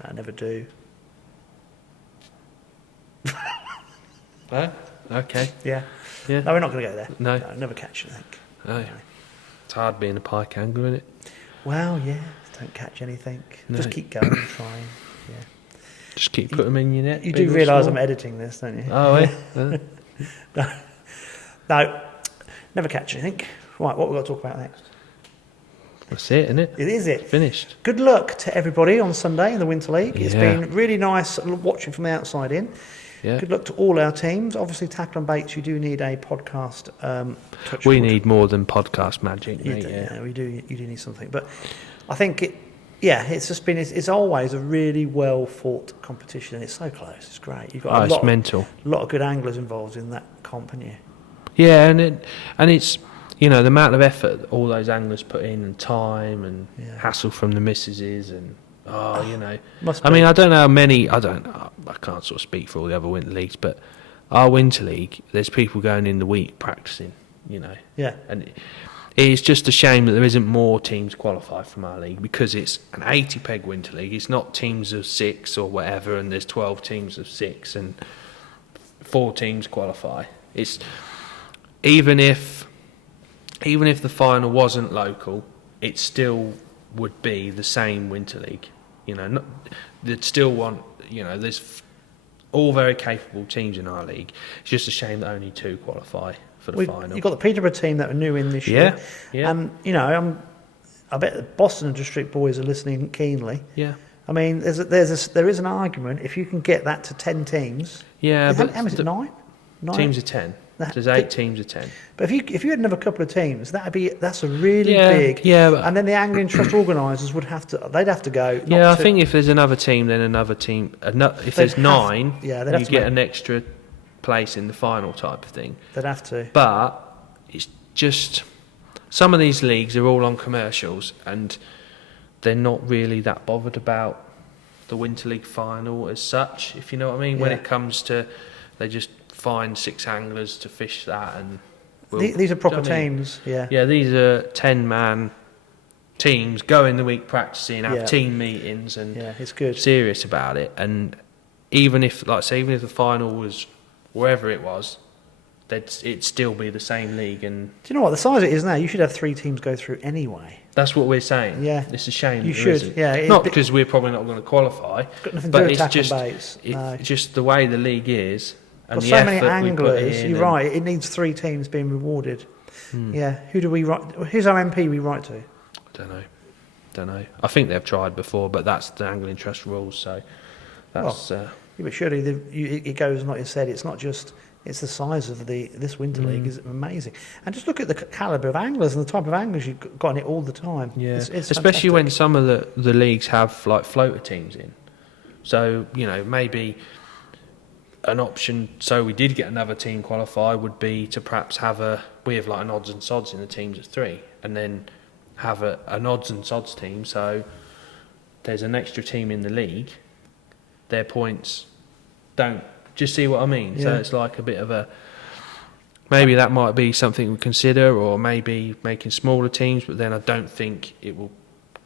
I never do. No? Okay. Yeah. Yeah. No, we're not going to go there. No. Never catch anything. Oh. It's hard being a pike angler, isn't it? Well, yeah, don't catch anything. No. Just keep going and trying. Yeah. Just keep putting them in your net. You big do or realise I'm small? editing this, don't you? Oh, yeah. No, never catch anything. Right, what we've got to talk about next? That's it, isn't it? It is it. Finished. Good luck to everybody on Sunday in the Winter League. It's Yeah. been really nice watching from the outside in. Yeah. Good luck to all our teams. Obviously, Tackle and Bates, you do need a podcast. Touch We wood. need more than podcast magic, You mate. do, Yeah. yeah, we do. You do need something, but I think it's just been. It's always a really well fought competition, and it's so close. It's great. You've got Oh, a it's lot, mental. lot of good anglers involved in that comp, haven't you? Yeah, and it's the amount of effort that all those anglers put in and time and Yeah. hassle from the missuses and Must I be. mean, I don't know how many. I can't sort of speak for all the other winter leagues, but our winter league, there's people going in the week practicing. Yeah. and it's just a shame that there isn't more teams qualify from our league, because it's an 80 peg winter league. It's not teams of 6 or whatever, and there's 12 teams of 6 and 4 teams qualify. It's even if the final wasn't local, it still would be the same winter league. You know, they'd still want, you know, there's all very capable teams in our league. It's just a shame that only 2 qualify for the final. You've got the Peterborough team that are new in this year. Yeah. And, you know, I bet the Boston District boys are listening keenly. Yeah. I mean, there is an argument, if you can get that to 10 teams. Yeah, but how many is it, 9? Teams of 10. There's 8 teams of 10. But if you had another couple of teams, that's a really big. Yeah, but, and then the Angling Trust organisers they'd have to go. I think if there's another team, then another team. If there's 9, you get an extra place in the final type of thing. They'd have to. But it's just, some of these leagues are all on commercials, and they're not really that bothered about the Winter League final as such, if you know what I mean. When it comes to, they just find 6 anglers to fish that, and these are proper teams. Yeah, these are 10-man teams, go in the week practicing, have team meetings, and it's good. Serious about it. And even if the final was wherever it was, it'd still be the same league. And do you know what the size it is now? You should have 3 teams go through anyway. That's what we're saying. Yeah, it's a shame. You should. Isn't. Yeah, not because we're probably not going to qualify, got nothing to but do with it's Tackle just Bates. just the way the league is. And Got the so many effort anglers. we put in. You're right. It needs 3 teams being rewarded. Yeah. Who do we write? Who's our MP we write to? Don't know. I think they've tried before, but that's the Angling Trust rules. So that's. But surely it goes not said. It's not just. It's the size of this winter league is amazing, and just look at the calibre of anglers and the type of anglers you've got in it all the time. Yeah, it's especially fantastic. when some of the leagues have like floater teams in. So you know, maybe an option, so we did get another team qualify, would be to perhaps have we have like an odds and sods in the teams of 3, and then have an odds and sods team, so there's an extra team in the league, their points don't, just see what I mean? So it's like a bit of maybe that might be something we consider, or maybe making smaller teams, but then I don't think it will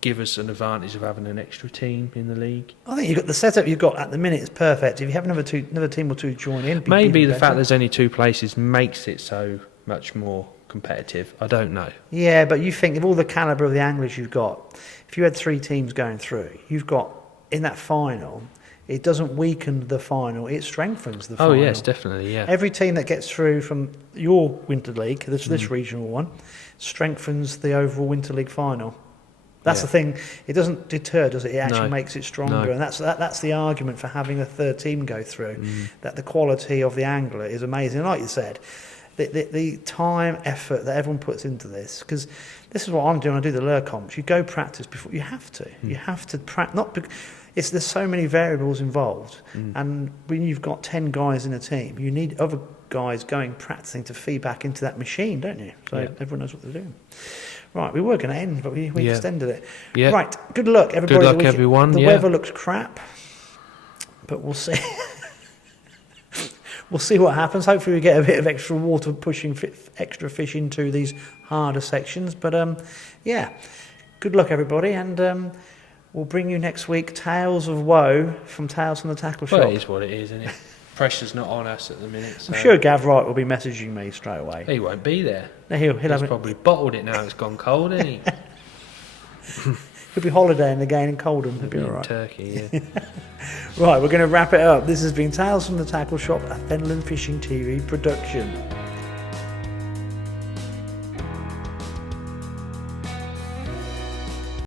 give us an advantage of having an extra team in the league. I think you've got the setup you've got at the minute is perfect. If you have another team or 2 join in, maybe the fact there's only 2 places makes it so much more competitive. I don't know. Yeah, but you think of all the calibre of the anglers you've got, if you had 3 teams going through, you've got in that final, it doesn't weaken the final, it strengthens the final. Oh yes, definitely, yeah. Every team that gets through from your Winter League, this regional one, strengthens the overall Winter League final. That's the thing. It doesn't deter, does it? It actually makes it stronger, and that's the argument for having a 3rd team go through. That the quality of the angler is amazing. And like you said, the time, effort that everyone puts into this, because this is what I'm doing. I do the lure comps. You go practice before you have to. You have to practice. There's so many variables involved, and when you've got 10 guys in a team, you need other guys practicing to feed back into that machine, don't you? So everyone knows what they're doing. Right, we were going to end, but we extended it. Yeah. Right, good luck, everybody. Good luck, everyone. The weather looks crap, but we'll see. We'll see what happens. Hopefully we get a bit of extra water pushing extra fish into these harder sections. But, good luck, everybody, and we'll bring you next week Tales of Woe from Tales from the Tackle Shop. Well, it is what it is, isn't it? Pressure's not on us at the minute. So. I'm sure Gav Wright will be messaging me straight away. He won't be there. No, he'll He's probably bottled it now. It's gone cold, isn't he? He'll be holidaying again in Coldham. He'll be all right. Turkey, yeah. Right, we're going to wrap it up. This has been Tales from the Tackle Shop, a Fenland Fishing TV production.